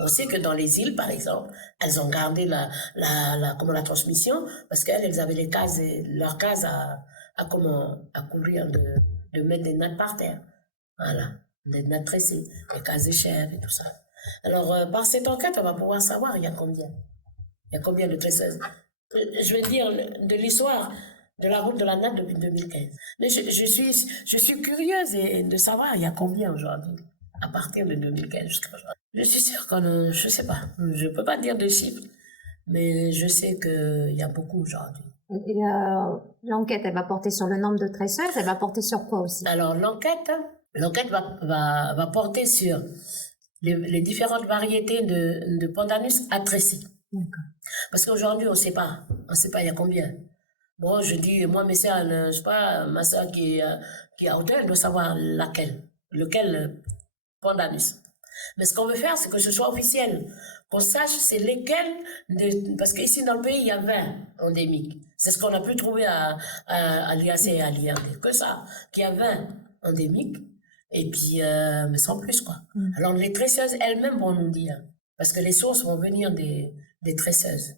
On sait que dans les îles, par exemple, elles ont gardé la transmission parce qu'elles avaient leurs cases à couvrir de mettre des nattes par terre. Voilà, des nattes tressées, des cases de chèvres et tout ça. Alors, par cette enquête, on va pouvoir savoir il y a combien de tresseuses. Je vais dire de l'histoire de la route de la natte depuis 2015. Mais je suis curieuse de savoir il y a combien aujourd'hui, à partir de 2015 jusqu'à aujourd'hui. Je suis sûre je sais pas, je peux pas dire de chiffres, mais je sais qu'il y a beaucoup aujourd'hui. Et l'enquête, elle va porter sur le nombre de tresseuses, elle va porter sur quoi aussi? Alors l'enquête va porter sur les différentes variétés de pandanus à tresser. Parce qu'aujourd'hui, on ne sait pas il y a combien. Bon, je dis, moi, mes sœurs, je sais pas, ma sœur qui est à hauteur, elle doit savoir lequel pandanus. Mais ce qu'on veut faire, c'est que ce soit officiel, qu'on sache c'est lesquels, parce qu'ici dans le pays, il y a 20 endémiques. C'est ce qu'on a pu trouver à l'IAC et à l'IRD, que ça, qu'il y a 20 endémiques, et puis, mais sans plus, quoi. Alors, les tresseuses elles-mêmes vont nous dire, parce que les sources vont venir des tresseuses.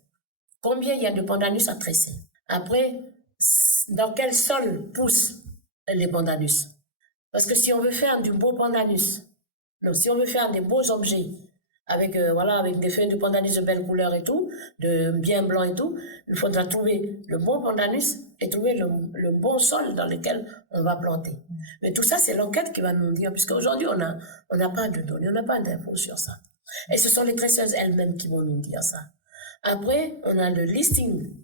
Combien il y a de pandanus à tresser? Après, dans quel sol poussent les pandanus? Parce que si on veut faire du beau pandanus, si on veut faire des beaux objets, avec des feuilles de pandanus de belle couleur et tout, de bien blanc et tout, il faudra trouver le bon pandanus et trouver le bon sol dans lequel on va planter. Mais tout ça, c'est l'enquête qui va nous dire, puisqu'aujourd'hui, on n'a pas de données, on n'a pas d'infos sur ça. Et ce sont les tresseuses elles-mêmes qui vont nous dire ça. Après, on a le listing.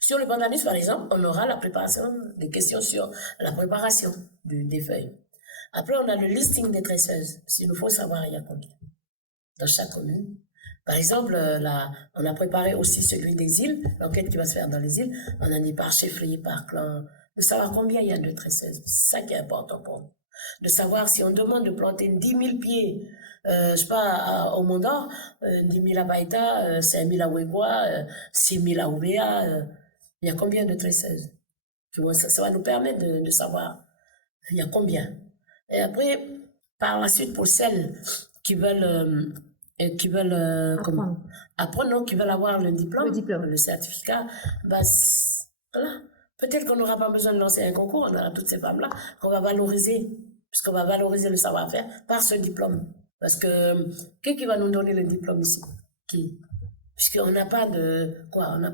Sur le pandanus, par exemple, on aura la préparation, des questions sur la préparation des feuilles. Après, on a le listing des tresseuses. S'il nous faut savoir, il y a combien dans chaque commune. Par exemple, on a préparé aussi celui des îles, l'enquête qui va se faire dans les îles. On a dit par chefferie, par clan, de savoir combien il y a de tresseuses. C'est ça qui est important pour nous. De savoir si on demande de planter 10 000 pieds, je sais pas, au Mont d'Or, 10 000 à Baïta, 5 000 à Ouégoua, 6 000 à Oubéa, il y a combien de tresseuses? Ça va nous permettre de savoir il y a combien. Et après, par la suite, pour celles qui veulent et qui veulent apprendre, non, qui veulent avoir le diplôme, le certificat, voilà. Peut-être qu'on n'aura pas besoin de lancer un concours, on aura toutes ces femmes-là qu'on va valoriser, puisqu'on va valoriser le savoir-faire par ce diplôme. Parce que qui va nous donner le diplôme ici? Qui? Puisqu'on n'a pas de quoi, on n'a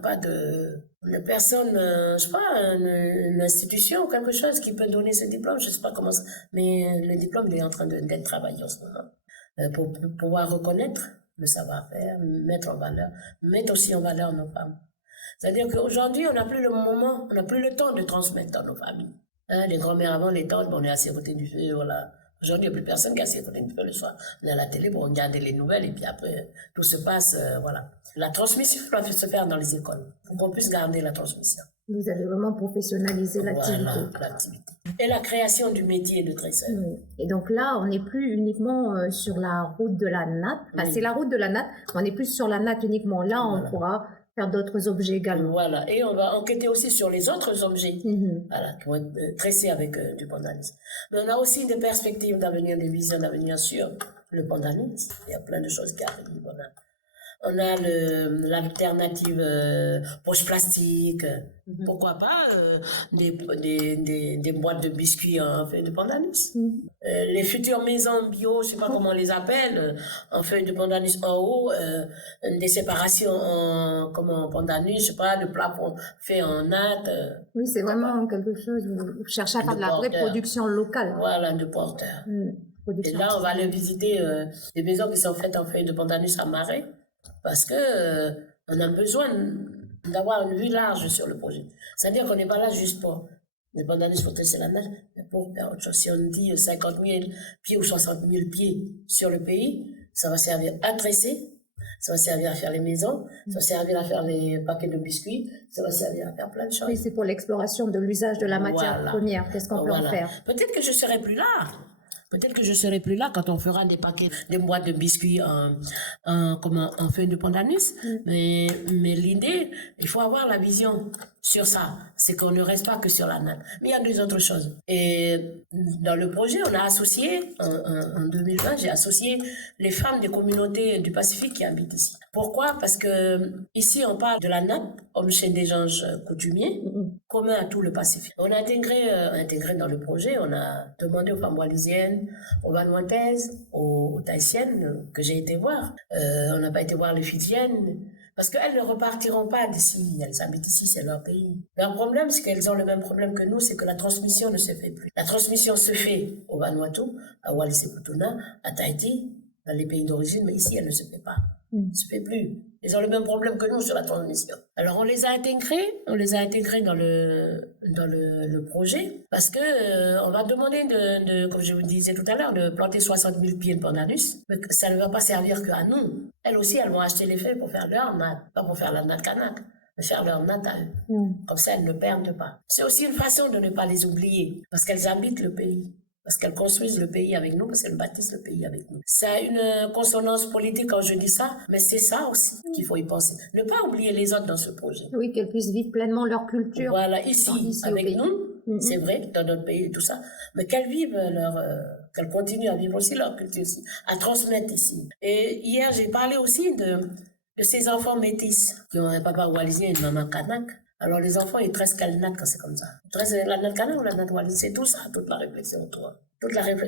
personne, je sais pas, une institution ou quelque chose qui peut donner ce diplôme, je sais pas comment ça, mais le diplôme il est en train d'être travaillé en ce moment pour pouvoir reconnaître le savoir-faire, mettre aussi en valeur nos femmes. C'est-à-dire qu'aujourd'hui, on n'a plus le temps de transmettre dans nos familles. Hein, les grands-mères avant, les tantes, on est assis à côté du feu, voilà. Aujourd'hui, il n'y a plus personne qui est assis à côté du feu le soir. On est à la télé pour regarder les nouvelles et puis après, tout se passe, voilà. La transmission doit se faire dans les écoles pour qu'on puisse garder la transmission. Vous avez vraiment professionnalisé l'activité. Voilà, l'activité. Et la création du métier de tresseur. Oui. Et donc là, on n'est plus uniquement sur la route de la natte. Enfin, c'est la route de la natte, mais on n'est plus sur la natte uniquement. Là, on pourra faire d'autres objets également. Voilà, et on va enquêter aussi sur les autres objets voilà, qui vont être tressés avec du pandanus. Mais on a aussi des perspectives d'avenir, des visions d'avenir sur le pandanus. Il y a plein de choses qui arrivent. On a l'alternative poche plastique, pourquoi pas des boîtes de biscuits en feuille de pandanus. Les futures maisons bio, je sais pas comment on les appelle, en feuille de pandanus en haut, des séparations en pandanus, je sais pas, le plafond fait en natte. Oui, c'est vraiment quelque chose, vous cherchez à faire de la vraie production locale. Voilà, de porteurs. Et là, on va aller visiter des maisons qui sont faites en feuille de pandanus à Marais. Parce que on a besoin d'avoir une vue large sur le projet. C'est-à-dire qu'on n'est pas là juste pour le pandanus pour tresser la natte, mais pour faire autre chose. Si on dit 50 000 pieds ou 60 000 pieds sur le pays, ça va servir à tresser, ça va servir à faire les maisons, ça va servir à faire les paquets de biscuits, ça va servir à faire plein de choses. Oui, c'est pour l'exploration de l'usage de la matière première. Qu'est-ce qu'on peut en faire? Peut-être que je ne serai plus là. Peut-être que je serai plus là quand on fera des paquets, des boîtes de biscuits en feuille de pandanus. Mais l'idée, il faut avoir la vision sur ça. C'est qu'on ne reste pas que sur la natte. Mais il y a deux autres choses. Et dans le projet, on a associé, en 2020, j'ai associé les femmes des communautés du Pacifique qui habitent ici. Pourquoi? Parce que ici, on parle de la natte, homme chien d'échange coutumier, commun à tout le Pacifique. On a intégré dans le projet, on a demandé aux femmes wallisiennes, aux vanuataises, aux tahitiennes que j'ai été voir. On n'a pas été voir les fidjiennes, parce qu'elles ne repartiront pas d'ici. Elles habitent ici, c'est leur pays. Leur problème, c'est qu'elles ont le même problème que nous, c'est que la transmission ne se fait plus. La transmission se fait au Vanuatu, à Wallis et Futuna, à Tahiti, dans les pays d'origine, mais ici, elle ne se fait pas. Ne se fait plus. Ils ont le même problème que nous sur la transmission. Alors on les a intégrés dans le projet parce que on va demander comme je vous disais tout à l'heure, de planter 60 000 pieds de pandanus. Mais ça ne va pas servir qu'à nous. Elles aussi, elles vont acheter les feuilles pour faire leur natte, pas pour faire la natte kanak, mais faire leur natte à eux. Comme ça, elles ne perdent pas. C'est aussi une façon de ne pas les oublier parce qu'elles habitent le pays. Parce qu'elles construisent le pays avec nous, parce qu'elles bâtissent le pays avec nous. Ça a une consonance politique quand je dis ça, mais c'est ça aussi qu'il faut y penser. Ne pas oublier les autres dans ce projet. Oui, qu'elles puissent vivre pleinement leur culture. Voilà, ici avec nous, c'est vrai, dans notre pays et tout ça, mais qu'elles vivent qu'elles continuent à vivre aussi leur culture ici, à transmettre ici. Et hier, j'ai parlé aussi de ces enfants métis qui ont un papa wallisien et une maman kanak. Alors les enfants, ils tressent quelle natte quand c'est comme ça? Ils tressent la natte kanak ou la natte wallis? C'est tout ça, toute la réflexion, toi.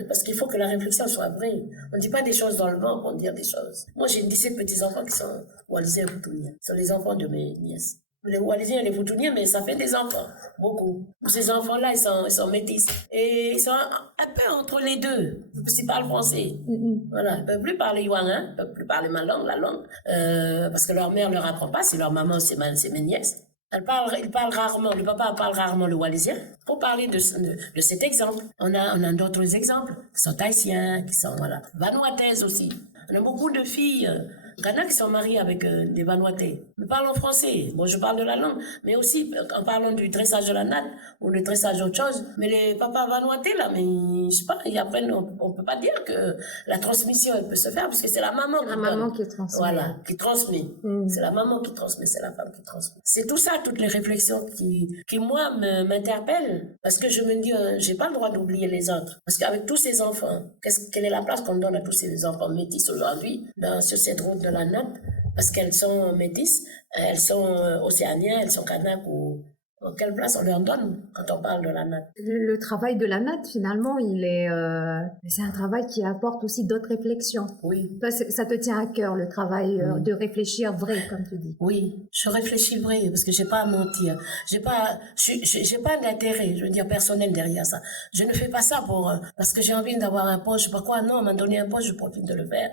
Parce qu'il faut que la réflexion soit vraie. On ne dit pas des choses dans le vent pour dire des choses. Moi, j'ai 17 petits-enfants qui sont wallisiens et futuniens. Ce sont les enfants de mes nièces. Les wallisiens et les futuniens, mais ça fait des enfants. Beaucoup. Ces enfants-là, ils sont métis. Et ils sont un peu entre les deux. Ils parlent français. Voilà. Ils ne peuvent plus parler yuan, hein. Ils ne peuvent plus parler ma langue, la langue. Parce que leur mère ne leur apprend pas. C'est leur maman, c'est mes nièces. Ils parlent rarement, le papa parle rarement le wallisien. Pour parler de cet exemple, on a d'autres exemples qui sont tahitiens, qui sont, voilà, vanuataises aussi. On a beaucoup de filles Ghana qui sont mariés avec des Vanuatais. Nous parlons français. Bon, je parle de la langue, mais aussi en parlant du dressage de la natte ou le dressage d'autre chose. Mais les papas Vanuatais, là, mais je sais pas, ils apprennent, on peut pas dire que la transmission, elle peut se faire parce que c'est la maman qui donne. maman qui transmet. Voilà, qui transmet. C'est la maman qui transmet, c'est la femme qui transmet. C'est tout ça, toutes les réflexions qui moi, m'interpellent parce que je me dis, j'ai pas le droit d'oublier les autres. Parce qu'avec tous ces enfants, quelle est la place qu'on donne à tous ces enfants métis aujourd'hui sur cette route de la natte? Parce qu'elles sont métisses, elles sont océaniennes, elles sont Kanak ou quelle place on leur donne quand on parle de la natte? Le travail de la natte, finalement, c'est un travail qui apporte aussi d'autres réflexions. Oui. Ça te tient à cœur, le travail de réfléchir vrai, comme tu dis. Oui, je réfléchis vrai, parce que j'ai pas à mentir. J'ai pas d'intérêt, je veux dire, personnel derrière ça. Je ne fais pas ça parce que j'ai envie d'avoir un poste, je sais pas quoi. Non, on m'a donné un poste, je profite de le faire.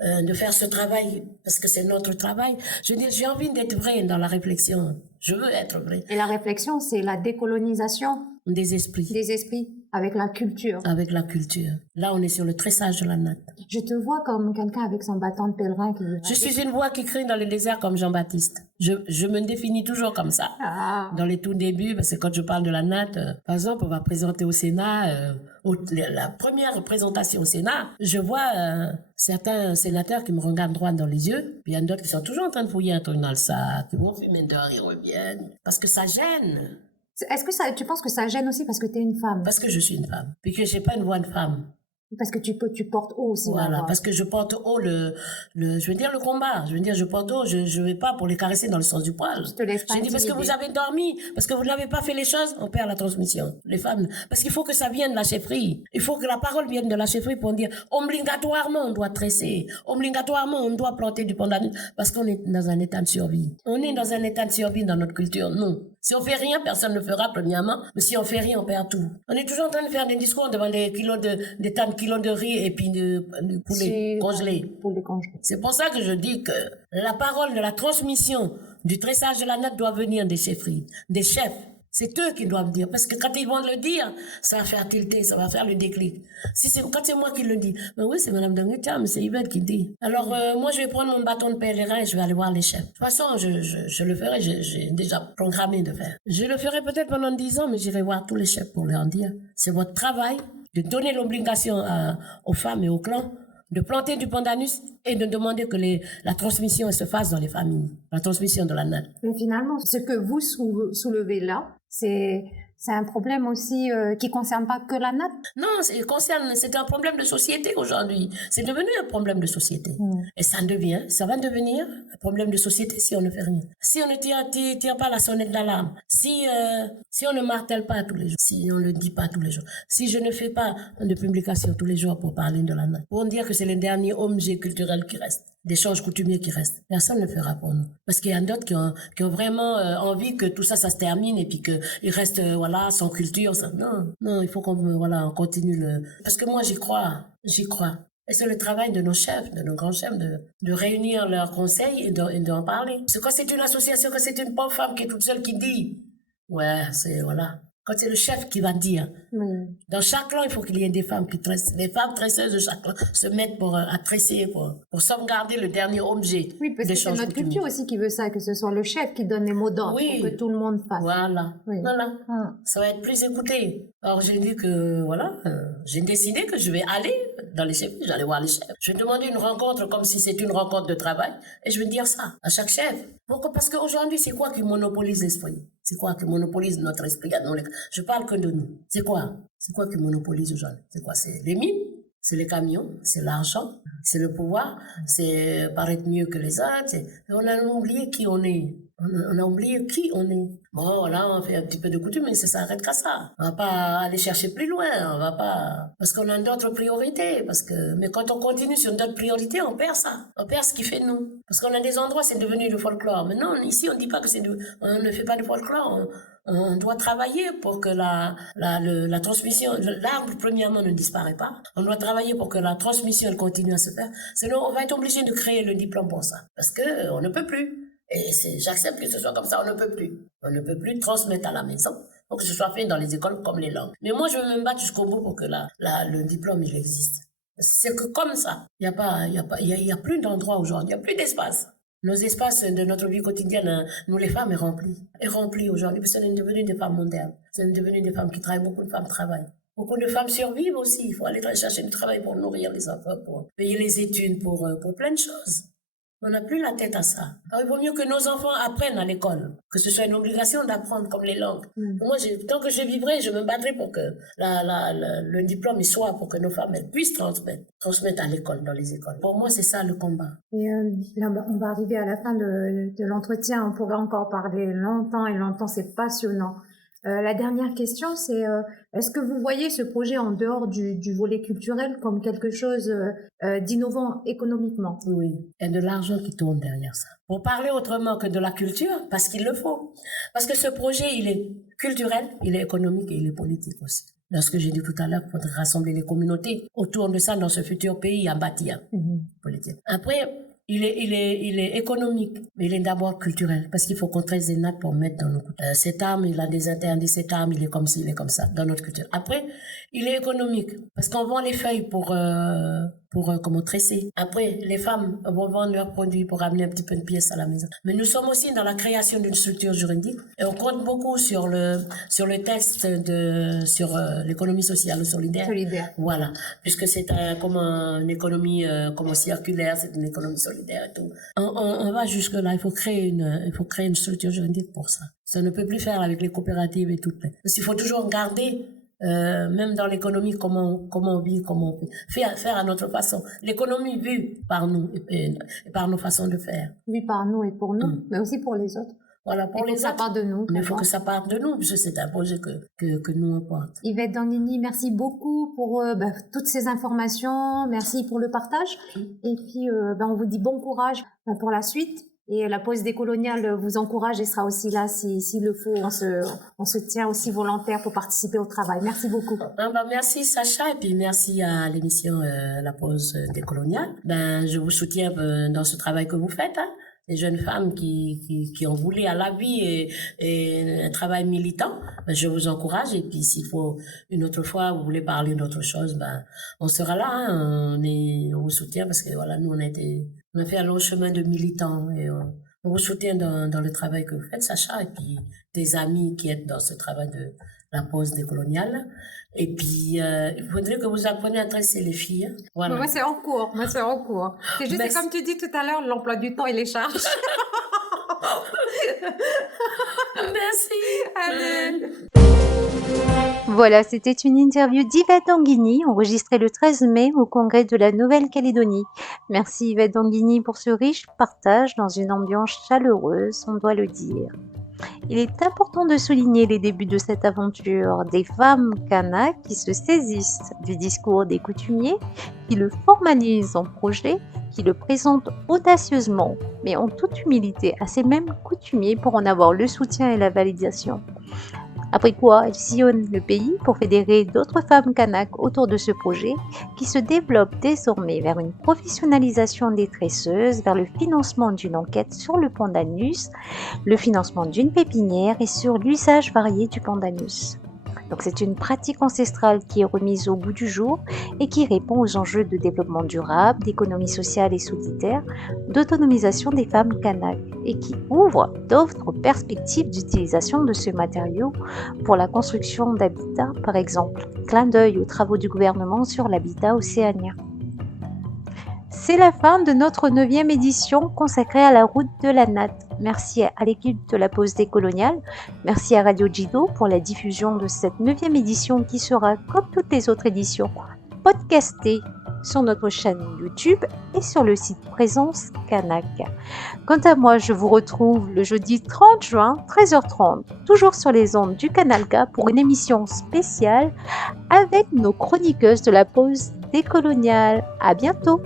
De faire ce travail, parce que c'est notre travail. Je veux dire, j'ai envie d'être vrai dans la réflexion. Je veux être vrai. Et la réflexion, c'est la décolonisation des esprits. Des esprits, avec la culture. Avec la culture. Là, on est sur le tressage de la natte. Je te vois comme quelqu'un avec son bâton de pèlerin. Je suis une voix qui crie dans le désert comme Jean-Baptiste. Je me définis toujours comme ça. Dans les tout débuts, parce que quand je parle de la natte, par exemple, on va présenter au Sénat, la première présentation au Sénat, je vois certains sénateurs qui me regardent droit dans les yeux, puis il y en a d'autres qui sont toujours en train de fouiller un truc dans le sac, qui vont fumer dehors, ils reviennent, parce que ça gêne. Est-ce que tu penses que ça gêne aussi parce que tu es une femme? Parce que je suis une femme, puis que j'ai pas une voix de femme. Parce que tu portes haut aussi. Voilà, parce que je porte haut je veux dire le combat. Je veux dire, je porte haut, je vais pas pour les caresser dans le sens du poil. Je te laisse pas. Je dis parce que vous avez dormi, parce que vous n'avez pas fait les choses, on perd la transmission. Les femmes, parce qu'il faut que ça vienne de la chefferie. Il faut que la parole vienne de la chefferie pour dire, obligatoirement on doit tresser, obligatoirement on doit planter du pandanus, parce qu'on est dans un état de survie. On est dans un état de survie dans notre culture, non. Si on fait rien, personne ne le fera, premièrement. Mais si on fait rien, on perd tout. On est toujours en train de faire des discours devant des tas de kilos de riz et puis de poulet congelé. C'est pour ça que je dis que la parole de la transmission du tressage de la natte doit venir des chefferies, des chefs. C'est eux qui doivent dire. Parce que quand ils vont le dire, ça va faire tilter, ça va faire le déclic. Quand c'est moi qui le dis, ben oui, c'est Madame Dangutia, mais c'est Yvette qui dit. Alors, moi, je vais prendre mon bâton de pèlerin et je vais aller voir les chefs. De toute façon, je le ferai, j'ai déjà programmé de faire. Je le ferai peut-être pendant 10 ans, mais j'irai voir tous les chefs pour leur dire. C'est votre travail de donner l'obligation aux femmes et aux clans de planter du pandanus et de demander que la transmission se fasse dans les familles, la transmission de la natte. Mais finalement, ce que vous soulevez là, c'est un problème aussi qui concerne pas que la natte. Non, c'est un problème de société aujourd'hui. C'est devenu un problème de société. Et ça va devenir un problème de société si on ne fait rien. Si on ne tire pas la sonnette d'alarme, si on ne martèle pas tous les jours, si on ne le dit pas tous les jours, si je ne fais pas de publication tous les jours pour parler de la natte, pour dire que c'est le dernier objet culturel qui reste, d'échanges coutumiers qui restent. Personne ne le fera pour nous. Parce qu'il y en a d'autres qui ont vraiment envie que tout ça se termine et puis qu'il reste, sans culture. Ça. Non, il faut qu'on continue Parce que moi, j'y crois. Et c'est le travail de nos chefs, de nos grands chefs, de réunir leurs conseils et d'en parler. Parce que quand c'est une association, quand c'est une pauvre femme qui est toute seule qui dit, quand c'est le chef qui va dire, dans chaque clan, il faut qu'il y ait des femmes qui tressent. Les femmes tresseuses de chaque clan se mettent à tresser, pour sauvegarder le dernier objet. Oui, parce que c'est notre culture aussi qui veut ça, que ce soit le chef qui donne les mots d'ordre pour que tout le monde fasse. Voilà. Ça va être plus écouté. Alors j'ai dit que, j'ai décidé que je vais aller dans les chefs, j'allais voir les chefs. Je vais demander une rencontre comme si c'était une rencontre de travail et je vais dire ça à chaque chef. Pourquoi? Parce qu'aujourd'hui, c'est quoi qui monopolise l'esprit? C'est quoi qui monopolise notre esprit? Je parle que de nous. C'est quoi qui monopolise aujourd'hui? C'est quoi? C'est les mines, c'est les camions, c'est l'argent, c'est le pouvoir, c'est paraître mieux que les autres. On a oublié qui on est. On a oublié qui on est. Bon, voilà, on fait un petit peu de coutume, mais ça s'arrête qu'à ça. On va pas aller chercher plus loin, on va pas... Parce qu'on a d'autres priorités, mais quand on continue sur d'autres priorités, on perd ça. On perd ce qui fait nous. Parce qu'on a des endroits, c'est devenu le folklore. Mais non, ici, on dit pas que on ne fait pas de folklore. On doit travailler pour que la transmission, l'arbre, premièrement, ne disparaît pas. On doit travailler pour que la transmission, elle continue à se faire. Sinon, on va être obligé de créer le diplôme pour ça. Parce que on ne peut plus. Et j'accepte que ce soit comme ça, on ne peut plus. On ne peut plus transmettre à la maison. Il faut que ce soit fait dans les écoles comme les langues. Mais moi, je veux me battre jusqu'au bout pour que le diplôme, il existe. C'est que comme ça. Il y a plus d'endroits aujourd'hui, il n'y a plus d'espace. Nos espaces de notre vie quotidienne, nous les femmes, est rempli aujourd'hui, parce qu'on est devenues des femmes modernes. On est devenues des femmes qui travaillent, beaucoup de femmes travaillent. Beaucoup de femmes survivent aussi. Il faut aller chercher du travail pour nourrir les enfants, pour payer les études, pour plein de choses. On n'a plus la tête à ça. Alors, il vaut mieux que nos enfants apprennent à l'école, que ce soit une obligation d'apprendre comme les langues. Moi, tant que je vivrai, je me battrai pour que le diplôme y soit, pour que nos femmes puissent transmettre à l'école, dans les écoles. Pour moi, c'est ça le combat. Et là, on va arriver à la fin de l'entretien. On pourrait encore parler longtemps et longtemps. C'est passionnant. La dernière question, c'est est-ce que vous voyez ce projet en dehors du volet culturel comme quelque chose d'innovant économiquement? Oui, il y a de l'argent qui tourne derrière ça. Pour parler autrement que de la culture, parce qu'il le faut. Parce que ce projet, il est culturel, il est économique et il est politique aussi. Dans ce que j'ai dit tout à l'heure, il faudrait rassembler les communautés autour de ça dans ce futur pays à bâtir. Politique. Après, il est économique, mais il est d'abord culturel, parce qu'il faut contrer les nattes pour mettre dans nos cultures. Cette arme, il a des interdits, cette arme, il est comme ci, il est comme ça, dans notre culture. Après, il est économique, parce qu'on vend les feuilles pour comment tresser. Après, les femmes vont vendre leurs produits pour amener un petit peu de pièces à la maison. Mais nous sommes aussi dans la création d'une structure juridique, et on compte beaucoup sur le texte sur l'économie sociale solidaire. Voilà. Puisque c'est une économie, circulaire, c'est une économie solidaire et tout. On va jusque là. Il faut créer une structure juridique pour ça. Ça ne peut plus faire avec les coopératives et tout. Parce qu'il faut toujours garder, même dans l'économie, comment on vit, comment on fait. Faire à notre façon. L'économie vue par nous et par nos façons de faire. Vue par nous et pour nous, mais aussi pour les autres. Voilà, pour les autres. Ça part de nous. Mais il faut que ça parte de nous, puisque c'est un projet que nous on porte. Yvette Danguigny, merci beaucoup pour toutes ces informations. Merci pour le partage. Et puis, on vous dit bon courage pour la suite. Et la pause décoloniale vous encourage et sera aussi là s'il le faut. On se tient aussi volontaire pour participer au travail. Merci beaucoup. Merci Sacha et puis merci à l'émission La pause décoloniale. Je vous soutiens dans ce travail que vous faites. Des jeunes femmes qui ont voulu à la vie et un travail militant, je vous encourage. Et puis s'il faut une autre fois, vous voulez parler d'autre chose, on sera là. On vous soutient parce que voilà, nous on a fait un long chemin de militants et on vous soutient dans le travail que vous faites, Sacha, et puis des amis qui êtes dans ce travail de la pause décoloniale. Et puis, il faudrait que vous appreniez à tresser les filles. Voilà. Moi, c'est en cours. C'est juste comme tu dis tout à l'heure, l'emploi du temps et les charges. Merci. Allez. Voilà, c'était une interview d'Yvette Danguigny, enregistrée le 13 mai au Congrès de la Nouvelle-Calédonie. Merci Yvette Danguigny pour ce riche partage dans une ambiance chaleureuse, on doit le dire. Il est important de souligner les débuts de cette aventure des femmes kanak qui se saisissent du discours des coutumiers, qui le formalisent en projet, qui le présentent audacieusement, mais en toute humilité à ces mêmes coutumiers pour en avoir le soutien et la validation. Après quoi, elles sillonnent le pays pour fédérer d'autres femmes kanak autour de ce projet qui se développe désormais vers une professionnalisation des tresseuses, vers le financement d'une enquête sur le pandanus, le financement d'une pépinière et sur l'usage varié du pandanus. Donc c'est une pratique ancestrale qui est remise au goût du jour et qui répond aux enjeux de développement durable, d'économie sociale et solidaire, d'autonomisation des femmes kanak et qui ouvre d'autres perspectives d'utilisation de ce matériau pour la construction d'habitats, par exemple. Clin d'œil aux travaux du gouvernement sur l'habitat océanien. C'est la fin de notre 9e édition consacrée à la route de la natte. Merci à l'équipe de la pause décoloniale. Merci à Radio Jido pour la diffusion de cette 9e édition qui sera, comme toutes les autres éditions, podcastée sur notre chaîne YouTube et sur le site Présence Kanak. Quant à moi, je vous retrouve le jeudi 30 juin, 13h30, toujours sur les ondes du Canal K pour une émission spéciale avec nos chroniqueuses de la pause décoloniale. À bientôt!